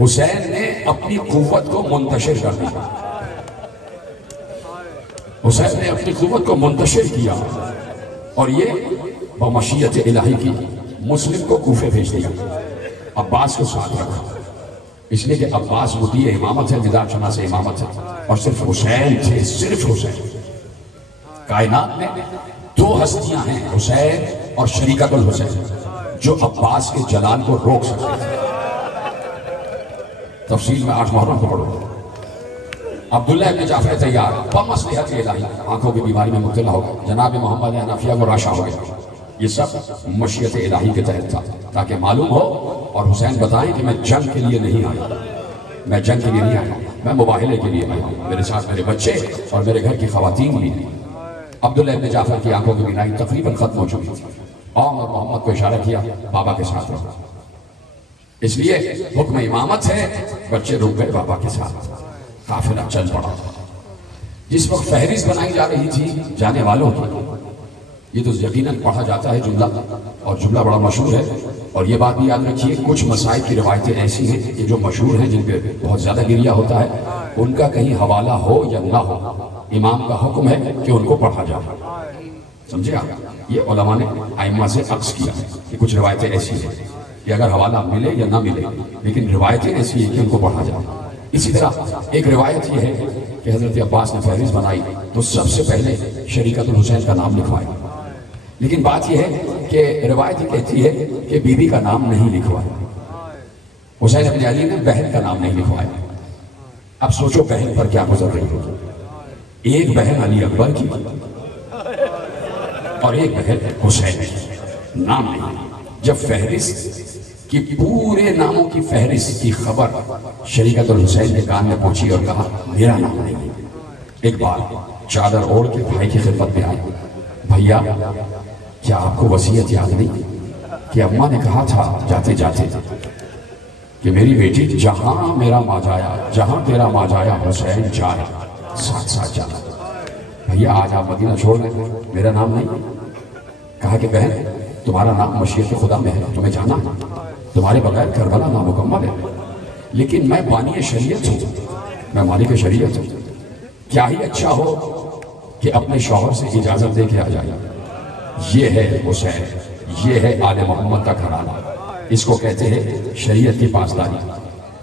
حسین نے اپنی قوت کو منتشر کر دیا، حسین نے اپنی قوت کو منتشر کیا، اور یہ بمشیت الہی کی مسلم کو کوفے بھیج دیا، عباس کو ساتھ رکھا، اس لیے کہ عباس مطیع امامت ہے، نظام شناس امامت ہے، اور صرف حسین تھے، صرف حسین۔ کائنات میں دو ہستیاں ہیں، حسین اور شریکت الحسین، جو عباس کے جلال کو روک سکتے تھے۔ تفصیل میں 8 محرم کو پڑھو۔ عبداللہ ابن جعفر طیار بمصلحت الہی آنکھوں کی بیماری میں مبتلا ہو گئے، جناب محمد حنفیہ کو راشا ہو گیا۔ یہ سب مشیت الہی کے تحت تھا، تاکہ معلوم ہو اور حسین بتائیں کہ میں جنگ کے لیے نہیں آیا، میں جنگ کے لیے نہیں آیا، میں مباہلے کے لیے آیا ہوں، میرے ساتھ میرے بچے اور میرے گھر کی خواتین بھی ہیں۔ عبداللہ ابن جعفر کی آنکھوں کی بینائی تقریباً ختم ہو چکی تھی۔ اور محمد کو اشارہ کیا، بابا کے ساتھ رہا، اس لیے حکم امامت ہے، بچے رک گئے بابا کے ساتھ، قافلہ چل پڑا۔ جس وقت فہرست بنائی جا رہی تھی جانے والوں کی، یہ تو یقیناً پڑھا جاتا ہے جملہ، اور جملہ بڑا مشہور ہے، اور یہ بات بھی یاد رکھیے کچھ مسائل کی روایتیں ایسی ہیں کہ جو مشہور ہیں، جن پہ بہت زیادہ گریہ ہوتا ہے، ان کا کہیں حوالہ ہو یا نہ ہو، امام کا حکم ہے کہ ان کو پڑھا جائے۔ سمجھے آپ؟ یہ علماء نے ائمہ سے عکس کیا ہے کہ کچھ روایتیں ایسی ہیں کہ اگر حوالہ ملے یا نہ ملے، لیکن روایتیں ایسی ہیں کہ ان کو پڑھا جائے۔ اسی طرح ایک روایت یہ ہے کہ حضرت عباس نے فہرست بنائی تو سب سے پہلے شریکت الحسین کا نام لکھوایا، لیکن بات یہ ہے کہ روایت یہ کہتی ہے کہ بی بی کا نام نہیں لکھوایا، حسین ابن علی نے بہن کا نام نہیں لکھوایا۔ اب سوچو بہن پر کیا گزر رہی ہوگی، ایک بہن علی اکبر کی اور ایک بہن حسین کی، نام نہیں۔ جب فہرست کی پورے ناموں کی فہرست کی خبر شریکت الحسین کے کان میں پہنچی اور کہا میرا نام نہیں، ایک بار چادر اوڑھ کے بھائی کی خدمت میں آئی، بھیا کیا آپ کو وصیت یاد نہیں کہ اماں نے کہا تھا جاتے جاتے کہ میری بیٹی جہاں میرا ماں جایا، جہاں تیرا ماں جایا حسین جائے، ساتھ ساتھ جانا۔ بھیا آج آپ مدینہ چھوڑ رہے ہیں، میرا نام نہیں۔ کہا کہ بہن تمہارا نام مشیت خدا میں ہے، تمہیں جانا، تمہارے بغیر کربلا نامکمل ہے، لیکن میں بانی شریعت ہوں، میں مالک شریعت ہوں، کیا ہی اچھا ہو کہ اپنے شوہر سے اجازت دے کے آ جائے۔ یہ ہے حسین، یہ ہے آل محمد کا گھرانہ، اس کو کہتے ہیں شریعت کی پاسداری۔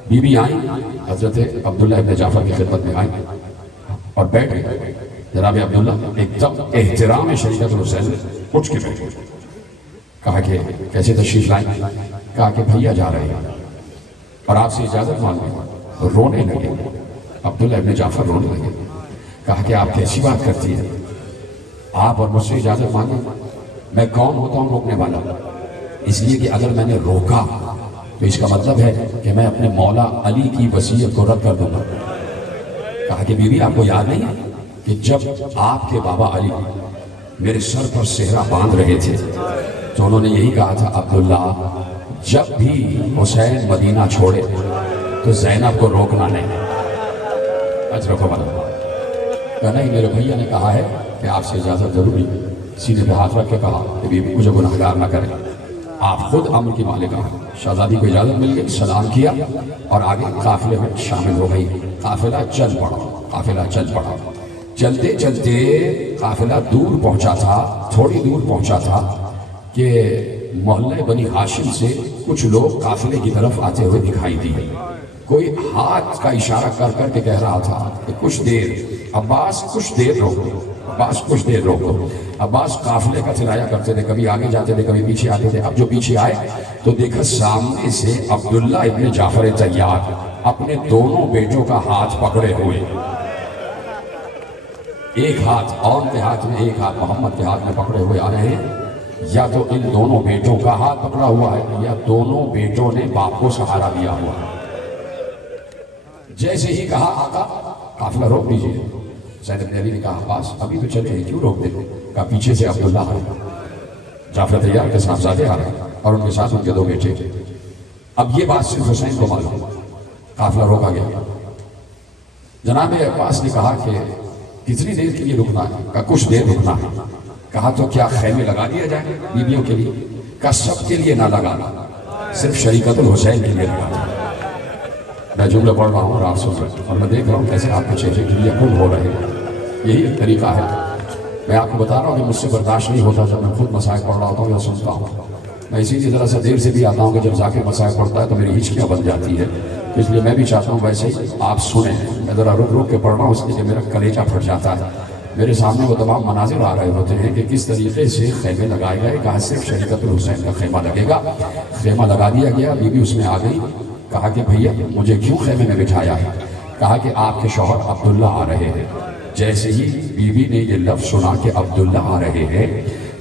بی بی آئیں، حضرت عبداللہ ابن جعفر کی خدمت میں آئیں اور بیٹھ گئے۔ جناب عبداللہ ایک دم احترام شریعت الحسین اٹھ کے بیٹھ گئے، کہا کہ کیسے تشریف لائیں؟ کہا کہ بھیا جا رہے ہیں اور آپ سے اجازت مانگے۔ رونے لگے، عبداللہ ابن جعفر رونے لگے، کہا کہ آپ کیسی بات کرتی ہیں، آپ اور مجھ سے اجازت مانگیں؟ میں کون ہوتا ہوں روکنے والا؟ اس لیے کہ اگر میں نے روکا تو اس کا مطلب ہے کہ میں اپنے مولا علی کی وصیت کو رد کر دوں گا۔ کہا کہ بی بی آپ کو یاد نہیں ہے کہ جب آپ کے بابا علی میرے سر پر صحرا باندھ رہے تھے تو انہوں نے یہی کہا تھا، عبداللہ جب بھی حسین مدینہ چھوڑے تو زینب کو روکنا نہیں۔ اجر کو بنا کہا نہیں، میرے بھیا نے کہا ہے کہ آپ سے اجازت ضروری ہے۔ سینے پہ ہاتھ رکھ کے کہا کہ بی بی مجھے گناہگار نہ کریں، آپ خود امر کی مالک ہیں۔ شہزادی کو اجازت مل گئی، سلام کیا اور آگے قافلے میں شامل ہو گئی۔ قافلہ چل پڑا، قافلہ چل پڑا۔ چلتے چلتے قافلہ دور پہنچا تھا، تھوڑی دور پہنچا تھا کہ محلہ بنی ہاشم سے کچھ لوگ قافلے کی طرف آتے ہوئے دکھائی دیے۔ کوئی ہاتھ کا اشارہ کر کر کے کہہ رہا تھا کہ کچھ دیر عباس، کچھ دیر روک دو، عباس کچھ دیر روک دو۔ عباس قافلے کا چلایا کرتے تھے، کبھی آگے جاتے تھے کبھی پیچھے آتے تھے۔ اب جو پیچھے آئے تو دیکھا سامنے سے عبداللہ ابن جعفر طیار اپنے دونوں بیٹوں کا ہاتھ پکڑے ہوئے، ایک ہاتھ اون کے ہاتھ میں، ایک ہاتھ محمد کے ہاتھ میں پکڑے ہوئے آ رہے ہیں۔ یا تو ان دونوں بیٹوں کا ہاتھ پکڑا ہوا ہے یا دونوں بیٹوں نے باپ کو سہارا دیا ہوا ہے۔ جیسے ہی کہا آقا قافلہ روک دیجئے، سید ابن علی نے کہا عباس ابھی تو چلے ہیں، کیوں روک دے؟ کہا پیچھے سے عبداللہ آ رہے، جعفر طیار کے صاحبزادے آ رہے ہیں اور ان کے ساتھ ان کے دو بیٹے۔ اب یہ بات صرف حسین کو معلوم، قافلہ روکا گیا۔ جناب عباس نے کہا کہ کتنی دیر کے لیے رکنا ہے؟ کہا کچھ دیر رکنا ہے۔ کہا تو کیا خیمے لگا دیا جائے بیویوں کے لیے؟ کہا سب کے لیے نہ لگانا، صرف شریکت الحسین کے لیے لگانا۔ میں جملے پڑھ رہا ہوں اور آپ سن رہے ہیں اور میں دیکھ رہا ہوں کیسے آپ کے چہرے کے لیے کن ہو رہے ہیں۔ یہی ایک طریقہ ہے، میں آپ کو بتا رہا ہوں کہ مجھ سے برداشت نہیں ہوتا جب میں خود مسائل پڑھ رہا ہوتا ہوں یا سنتا ہوں، میں اسی لیے ذرا سا دیر سے بھی آتا ہوں کہ جب ذاکر مسائل پڑھتا ہے تو میری ہچکیاں بن جاتی ہے، اس لیے میں بھی چاہتا ہوں ویسے ہی آپ سنیں، میں ذرا رک رک کے پڑھ رہا ہوں اس لیے کہ میرا کلیجہ پھٹ جاتا ہے۔ میرے سامنے وہ تمام مناظر آ رہے ہوتے ہیں کہ کس طریقے سے خیمے لگائے گئے، کہاں صرف شریعت الحسین کا خیمہ لگے گا، خیمہ لگا دیا گیا، بی بی اس میں آ گئی، کہا کہ بھیا مجھے کیوں خیمے میں بٹھایا ہے؟ کہا کہ آپ کے شوہر عبداللہ آ رہے ہیں۔ جیسے ہی بی بی نے یہ لفظ سنا کہ عبداللہ آ رہے ہیں،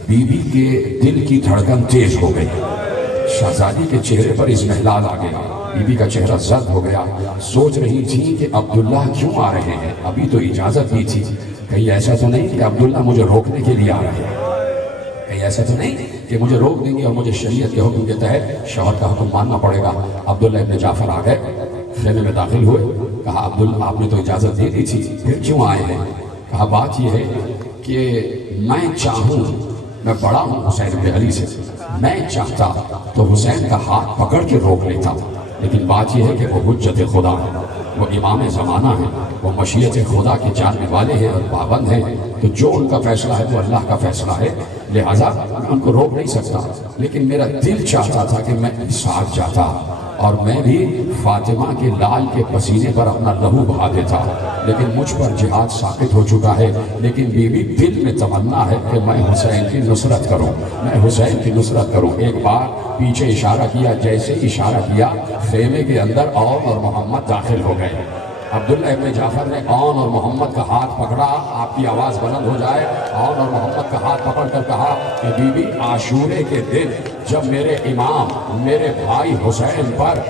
بی بی کے دل کی دھڑکن تیز ہو گئی، شہزادی کے چہرے پر اضمحلال آ گیا، بی بی کا چہرہ زرد ہو گیا، سوچ رہی تھی کہ عبداللہ کیوں آ رہے ہیں، ابھی تو اجازت دی تھی، کہیں ایسا تو نہیں کہ عبداللہ مجھے روکنے کے لیے آ رہے ہیں، کہیں ایسا تو نہیں کہ مجھے روک دیں گے اور مجھے شریعت کے حکم کے تحت شوہر کا حکم ماننا پڑے گا۔ عبداللہ ابن جعفر آ گئے، خیمے میں داخل ہوئے، کہا عبداللہ آپ نے تو اجازت دے دی تھی، پھر کیوں آئے ہیں؟ کہا بات یہ ہے کہ میں چاہوں، میں بڑا ہوں حسین بن علی سے، میں چاہتا تو حسین کا ہاتھ پکڑ کے روک لیتا، لیکن بات یہ ہے کہ وہ حجت خدا ہے، وہ امام زمانہ ہے، وہ مشیت خدا کے جاننے والے ہیں اور پابند ہیں، تو جو ان کا فیصلہ ہے وہ اللہ کا فیصلہ ہے، لہٰذا میں ان کو روک نہیں سکتا، لیکن میرا دل چاہتا تھا کہ میں ساتھ جاتا اور میں بھی فاطمہ کے لال کے پسینے پر اپنا لہو بہا دیتا، لیکن مجھ پر جہاد ساقط ہو چکا ہے، لیکن بی بی دل میں تمنا ہے کہ میں حسین کی نصرت کروں، میں حسین کی نصرت کروں۔ ایک بار پیچھے اشارہ کیا، جیسے اشارہ کیا خیمے کے اندر اون اور محمد داخل ہو گئے۔ عبداللہ ابن جعفر نے اون اور محمد کا ہاتھ پکڑا، آپ کی آواز بلند ہو جائے، اون اور محمد کا ہاتھ پکڑ کر کہا کہ بی بی عاشورے کے دن جب میرے امام میرے بھائی حسین پر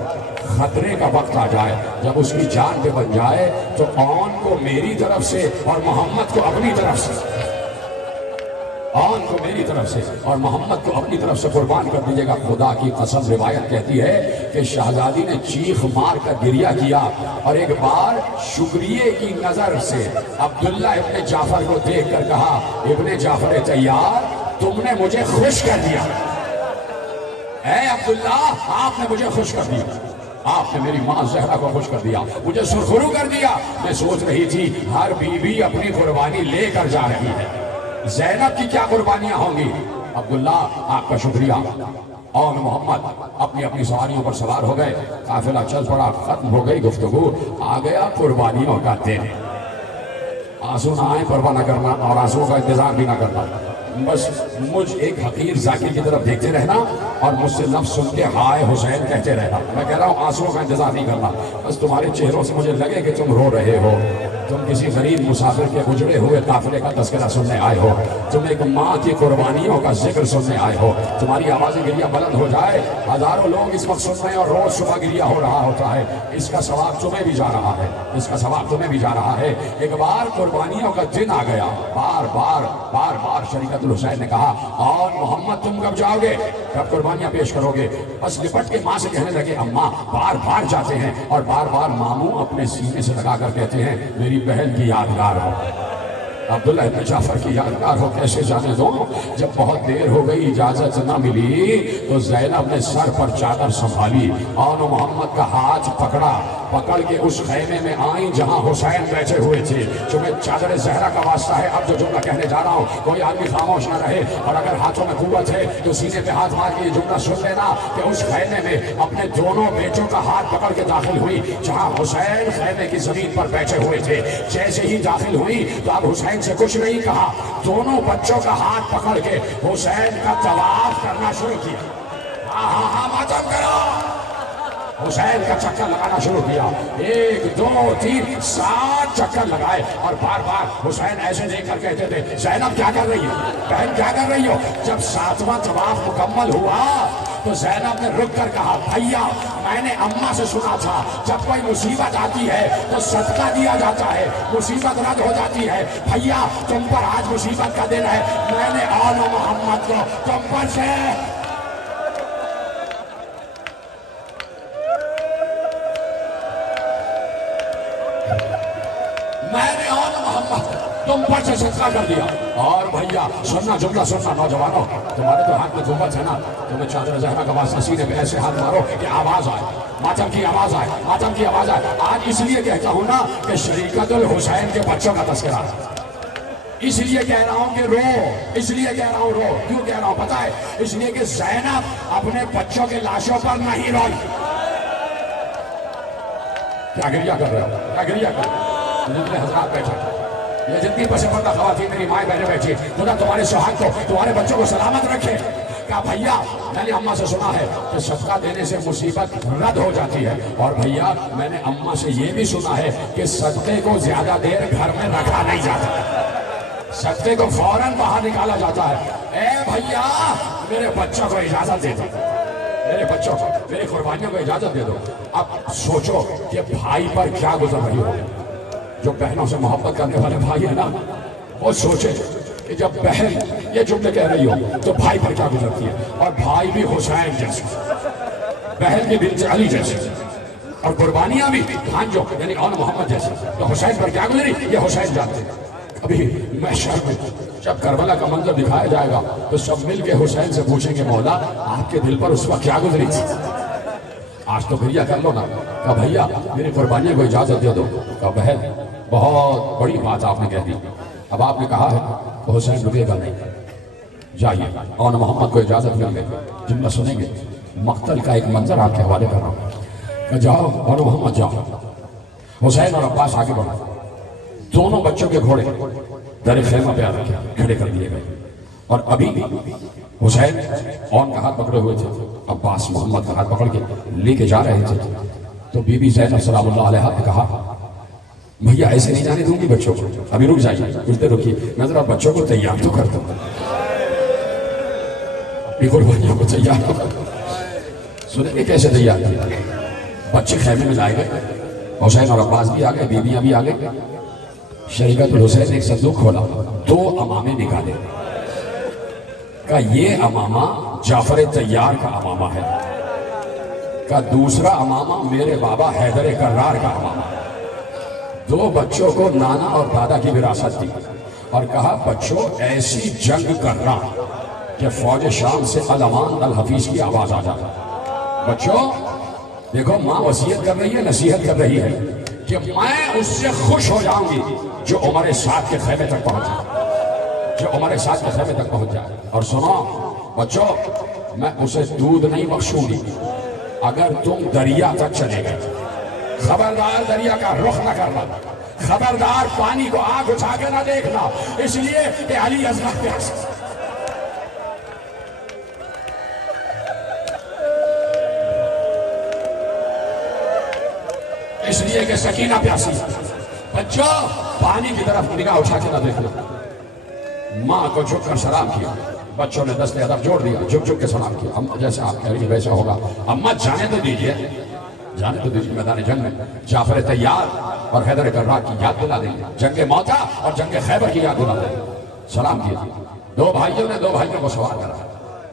خطرے کا وقت آ جائے، جب اس کی جان پہ بن جائے تو اون کو میری طرف سے اور محمد کو اپنی طرف سے، اون کو میری طرف سے اور محمد کو اپنی طرف سے قربان کر دیجیے گا۔ خدا کی قسم روایت کہتی ہے کہ شہزادی نے چیخ مار کر گریہ کیا اور ایک بار شکریہ کی نظر سے عبداللہ ابن جعفر کو دیکھ کر کہا، ابن جعفر تیار، تم نے مجھے خوش کر دیا، اے عبداللہ آپ نے مجھے خوش کر دیا، آپ نے میری ماں زہرا کو خوش کر دیا، مجھے سرخرو کر دیا۔ میں سوچ رہی تھی ہر بیوی اپنی قربانی لے کر جا رہی ہے، زینب کی کیا قربانیاں ہوں گی؟ عبداللہ آپ کا شکریہ۔ اور محمد اپنی اپنی سواریوں پر سوار ہو گئے، قافلہ چل پڑا، ختم ہو گئی گفتگو، آ گیا قربانیوں کا دن۔ آنسو نہ آئے پرواہ نہ کرنا اور آنسو کا انتظار بھی نہ کرنا، بس مجھ ایک حقیر ذاکر کی طرف دیکھتے رہنا اور مجھ سے لفظ سن کے ہائے حسین کہتے رہنا۔ میں کہہ رہا ہوں آنسوؤں کا انتظار نہیں کرنا، بس تمہارے چہروں سے مجھے لگے کہ تم رو رہے ہو، تم کسی غریب مسافر کے گزرے ہوئے قافلے کا تذکرہ سننے آئے ہو، تم ایک ماں کی قربانیوں کا ذکر سننے آئے ہو، تمہاری آوازیں گریہ بلند ہو جائے، ہزاروں لوگ اس وقت سن رہے ہیں اور روز صبح گریہ ہو رہا ہوتا ہے، اس کا ثواب تمہیں بھی جا رہا ہے، اس کا ثواب تمہیں بھی جا رہا ہے۔ ایک بار قربانیوں کا دن آ گیا، بار بار شریعت الحسین نے کہا، اور محمد تم کب جاؤ گے، کب قربانیاں پیش کرو گے؟ بس لپٹ کے ماں سے کہنے لگے، اماں بار جاتے ہیں اور بار ماموں اپنے سینے سے لگا کر کہتے ہیں میری بہن کی یادگار ہو، عبداللہ ابن جعفر کی یادگار ہو۔ کیسے جانے دو؟ جب بہت دیر ہو گئی، اجازت نہ ملی تو زینب نے سر پر چادر سنبھالی اور محمد کا ہاتھ پکڑ کے اس خیمے میں آئیں جہاں حسین بیٹھے ہوئے تھے۔ چونکہ چادر زہرا کا واسطہ ہے، اب جو جملہ کہنے جا رہا ہوں کوئی آدمی خاموش نہ رہے، اور اگر ہاتھوں میں قوت ہے تو سینے پہ ہاتھ مار کے یہ جملہ سن لینا کہ اس خیمے میں اپنے دونوں بیٹوں کا ہاتھ پکڑ کے داخل ہوئی جہاں حسین خیمے کی زمین پر بیٹھے ہوئے تھے۔ جیسے ہی داخل ہوئی تو اب حسین سے کچھ نہیں کہا، دونوں بچوں کا ہاتھ پکڑ کے حسین کا طواف کرنا شروع کیا۔ ہاں ماتم کرو، حسین کا چکر لگانا شروع کیا، 1 2 3 7 چکر لگائے اور بار حسین ایسے دیکھ کر کہتے تھے زینب کیا کر رہی ہو، بہن کیا کر رہی ہو؟ جب 7واں طواف مکمل ہوا تو زینب نے رک کر کہا، بھیا میں نے اماں سے سنا تھا جب کوئی مصیبت آتی ہے تو صدقہ دیا جاتا ہے، مصیبت رد ہو جاتی ہے، بھیا تم پر آج مصیبت کا دن ہے، میں نے آل محمد کو تم پر سے صدقہ کر دیا۔ اور بھیا سننا جملہ سننا، نوجوانوں تمہارے تو ہاتھ میں گنبد ہے نا، تمہیں چادر زہرا کا واسطہ سینے پہ ایسے ہاتھ مارو کہ آواز آئے، ماتم کی آواز آئے، ماتم کی آواز آئے۔ آج اس لیے کہتا ہوں نا کہ شریعت الحسین کے بچوں کا تذکرہ، اس لیے کہہ رہا ہوں کہ رو، اس لیے کہہ رہا ہوں رو، کیوں کہہ رہا ہوں پتہ ہے؟ اس لیے کہ زینب اپنے بچوں کے لاشوں پر نہیں روئی۔ کیا گریہ کر رہے ہو؟ کیا گریہ کر رہے ہو؟ جتنے حضرات بیٹھے، یہ جتنی پس پردہ خواتین میری مائیں بہنیں بیٹھی، خدا تمہارے سہاگ کو، تمہارے بچوں کو سلامت رکھے۔ کہا بھیا میں نے اماں سے سنا ہے کہ صدقہ دینے سے مصیبت رد ہو جاتی ہے، اور بھیا میں نے اماں سے یہ بھی سنا ہے کہ صدقے کو زیادہ دیر گھر میں رکھا نہیں جاتا، صدقے کو فوراً باہر نکالا جاتا ہے۔ اے بھیا میرے بچوں کو اجازت دے دو، میرے بچوں کو، میری قربانیوں کو اجازت دے دو۔ اب سوچو کہ بھائی پر کیا گزر رہی ہو، جو بہنوں سے محبت کرنے والے بھائی ہیں نا، وہ سوچے کہ جب بہن یہ جملے کہہ رہی ہو تو بھائی پر کیا گزرتی ہے، اور بھائی بھی حسین جیسے، بہن بھی بنت علی جیسے، اور قربانیاں بھی بھانجو یعنی آل محمد جیسے۔ تو حسین پر کیا گزری یہ حسین جانتے ہیں۔ ابھی محشر میں جب کربلا کا منظر دکھایا جائے گا تو سب مل کے حسین سے پوچھیں گے مولا آپ کے دل پر اس وقت کیا گزری تھی؟ آج تو گریہ کر لو نا۔ کہا بھیا میری قربانیوں کو اجازت دے دو۔ کہا بہن بہت بڑی بات آپ نے کہہ دی، اب آپ نے کہا ہے تو حسین رکے گا نہیں، جائیے آل محمد کو اجازت مل گئی۔ جملہ سنیں گے، مقتل کا ایک منظر آپ کے حوالے کر رہا ہوں کہ جاؤ آل محمد جاؤ۔ حسین اور عباس آگے بڑھا، دونوں بچوں کے گھوڑے در خیمہ پہ رکھے کھڑے کر دیے گئے، اور ابھی حسین اون کا ہاتھ پکڑے ہوئے تھے، عباس محمد کا ہاتھ پکڑ کے لے کے جا رہے تھے۔ تو بی بی زینب سلام اللہ علیہا نے کہا بھیا ایسے نہیں جانے دوں گی بچوں کو، ابھی رک جائیے، کچھ دیر رکیے، میں ذرا بچوں کو تیار تو کرتا ہوں، اپنی قربانیوں کو تیار تو کرتا ہوں۔ سنیں گے کیسے تیار کیا؟ بچے خیمے میں لائے گئے، حسین اور عباس بھی آ گئے، بیویاں بھی آ گئے۔ شریعت الحسین نے ایک صندوق کھولا، 2 امامے نکالے، کہا یہ امامہ جعفر طیار کا امامہ ہے، کہا دوسرا امامہ میرے بابا حیدر کرار کا امامہ ہے۔ 2 بچوں کو نانا اور دادا کی وراثت دی، اور کہا بچوں ایسی جنگ کرنا کہ فوج شام سے الامان الحفیظ کی آواز آ جائے۔ بچوں دیکھو ماں وصیت کر رہی ہے، نصیحت کر رہی ہے کہ میں اس سے خوش ہو جاؤں گی جو عمر سعد کے خیمے تک پہنچ جائے، جو عمر سعد کے خیمے تک پہنچ جائے۔ اور سنو بچوں میں اسے دودھ نہیں بخشوں گی اگر تم دریا تک چلے گئے، خبردار دریا کا رخ نہ کرنا، خبردار پانی کو آنکھ اٹھا کے نہ دیکھنا، اس لیے کہ علی اصغر پیاس، اس لیے کہ سکینہ پیاسی۔ بچوں پانی کی طرف نگاہ اٹھا کے نہ دیکھنا۔ ماں کو جھک کر سلام کیا، بچوں نے دست ادب جوڑ دیا، جھک جھک کے سلام کیا۔ جیسے آپ کہہ رہی ہیں ویسا ہوگا، اماں جانے تو دیجئے، جانے تو دیجئے میدان جنگ میں جعفر طیار اور حیدر کرار کی یاد دلا دیں، جنگ موتا اور جنگ خیبر کی یاد دلا دیں۔ سلام کیا، 2 بھائیوں نے 2 بھائیوں کو سوار کرا،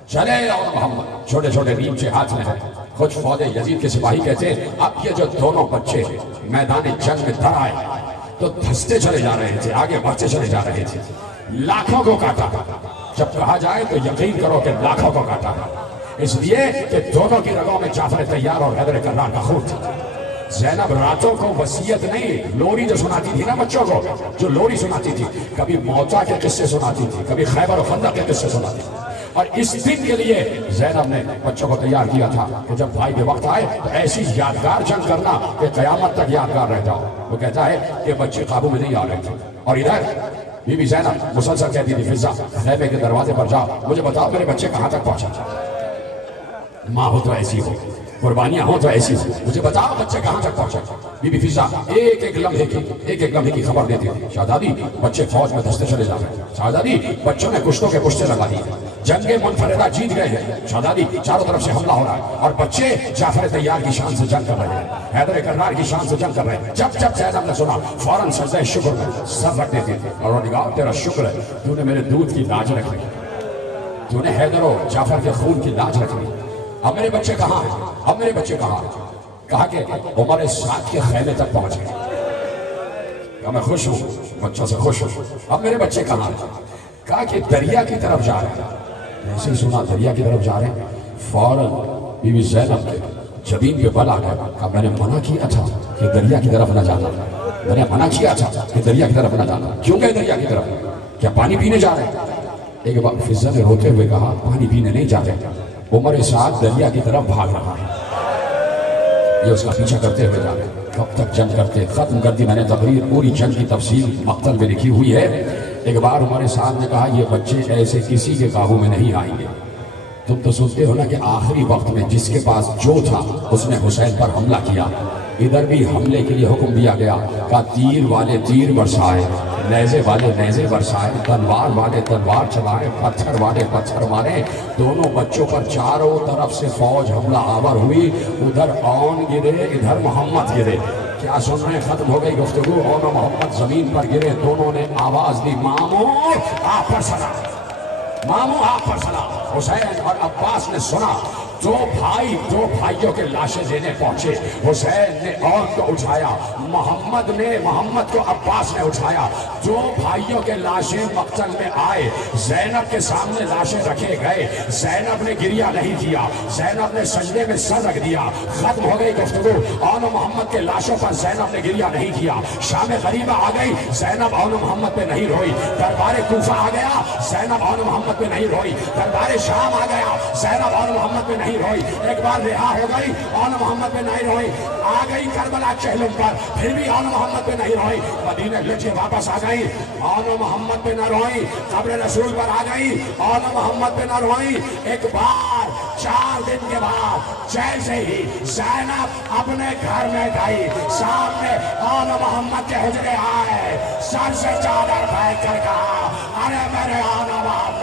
چلے اور محمد چھوٹے چھوٹے نیمچے ہاتھ میں ہیں۔ کچھ فوج یزید کے سپاہی کہتے ہیں اب یہ جو دونوں بچے میدان جنگ میں در آئے تو دھستے چلے جا رہے تھے، آگے بڑھتے چلے جا رہے تھے، لاکھوں کو کاٹا۔ جب کہا جائے تو یقین کرو کہ لاکھوں کو کاٹا، اس لیے کہ دونوں کی رگوں میں جعفر طیار اور حیدر کرار کا خون تھا۔ زینب راتوں کو وصیت نہیں، لوری جو سناتی تھی نا بچوں کو، جو لوری سناتی تھی، کبھی موتا کے قصے سناتی تھی، کبھی خیبر و خندق کے قصے سناتی تھی۔ اور اس دن کے لیے زینب نے بچوں کو تیار کیا تھا کہ جب بھائی کے وقت آئے تو ایسی یادگار جنگ کرنا کہ قیامت تک یادگار رہ جاؤ۔ وہ کہتا ہے کہ بچے قابو میں نہیں آ رہے تھے، اور ادھر بی بی زینب مسلسل کہتی تھی فضا خیمے کے دروازے پر جاؤ، مجھے بتاؤ میرے بچے کہاں تک پہنچا۔ ماں ہو تو ایسی ہو، قربانیاں ہوں تو ایسی ہو، مجھے بتاؤ بچے کہاں تک پہنچے۔ بی بی فضا ایک ایک لمحے کی خبر دیتی تھی، شہزادی بچے فوج میں دھستے چلے جا رہے ہیں، شہزادی بچوں نے کشتوں کے پشتے لگا دی، جنگ منفردہ جیت گئے ہیں، شہزادی چاروں طرف سے حملہ ہو رہا ہے، اور بچے جعفر طیار کی شان سے جنگ کر رہے ہیں، حیدر کرار کی شان سے جنگ کر رہے ہیں۔ جب جب زینب نے سنا فوراً سجدہ شکر میں سر رکھ دیتی تھی، اور وہ نگاہ تیرا شکر ہے تو نے میرے دودھ کی لاج رکھ لی، تو نے حیدر و جعفر کے خون کی لاج رکھ لی۔ اب میرے بچے کہاں ہیں، اب میرے بچے کہاں ہیں؟ کہا کہ عمر سعد کے خیمے تک پہنچ گئے۔ کہا میں خوش ہوں، بچوں سے خوش ہوں، اب میرے بچے کہاں ہیں؟ کہا کہ دریا کی طرف جا رہے ہیں۔ ایسے ہی سنا دریا کی طرف جا رہے ہیں، فوراً بی بی زینب کے جبین پہ بل آ گیا۔ کہا میں نے منع کیا تھا کہ دریا کی طرف نہ جانا، میں نے منع کیا تھا کہ دریا کی طرف نہ جانا، کیوں گئے دریا کی طرف؟ کیا پانی پینے جا رہے ہیں؟ ایک بار فضہ نے روتے ہوئے کہا پانی پینے نہیں جا رہے، عمر سعد دریا کی طرف بھاگ رہا ہے، یہ اس کا پیچھا کرتے ہوئے جا رہے ہیں۔ کب تک جنگ کرتے؟ ختم کر دی میں نے تقریر، پوری جنگ کی تفصیل مقتل میں لکھی ہوئی ہے۔ ایک بار عمر سعد نے کہا یہ بچے ایسے کسی کے قابو میں نہیں آئیں گے۔ تم تو سنتے ہو نا کہ آخری وقت میں جس کے پاس جو تھا اس نے حسین پر حملہ کیا، ادھر بھی حملے کے لیے حکم دیا گیا، کہا تیر والے تیر برسائے، نیزے والے نیزے برسائے، تلوار والے تلوار چلائے، پتھر والے پتھر مارے۔ دونوں بچوں پر چاروں طرف سے فوج حملہ آور ہوئی، ادھر اون گرے ادھر محمد گرے۔ کیا سن رہے ہیں؟ ختم ہو گئی گفتگو، اون و محمد زمین پر گرے، دونوں نے آواز دی مامو آپ پر سنا، مامو آپ پر سنا۔ حسین اور عباس نے سنا، دو بھائیوں کے لاشیں دینے پہنچے، حسین نے اون کو اٹھایا، محمد کو عباس نے اٹھایا، دو بھائیوں کے لاشیں مقتل میں آئے، زینب کے سامنے لاشیں رکھے گئے، زینب نے گریہ نہیں کیا، زینب نے سجدے میں سر رکھ دیا۔ ختم ہو گئی گفتگو، اون و محمد کے لاشوں پر زینب نے گریہ نہیں کیا۔ شام غریبہ آ گئی، زینب اون و محمد پہ نہیں روئی۔ دربار کوفہ آ گیا، زینب اون و محمد پہ نہیں روئی۔ دربار شام آ گیا، زینب اون و محمد پہ نہیں روئی۔ ایک بار رہا ہو گئی، اون محمد پہ نہیں روئی۔ آ گئی کربلا چہلم پر، پھر بھی اون محمد پہ نہیں روئی۔ مدینہ لے واپس آ گئی، اون محمد پہ نہ روئی۔ قبر رسول پر آ گئی، اون محمد پہ نہ روئی۔ ایک بار 4 دن کے بعد جیسے ہی زینب اپنے گھر میں گئی، سامنے اون محمد کے حجرے آئے، سر سے چادر پھینک کر کہا ارے میرے اون محمد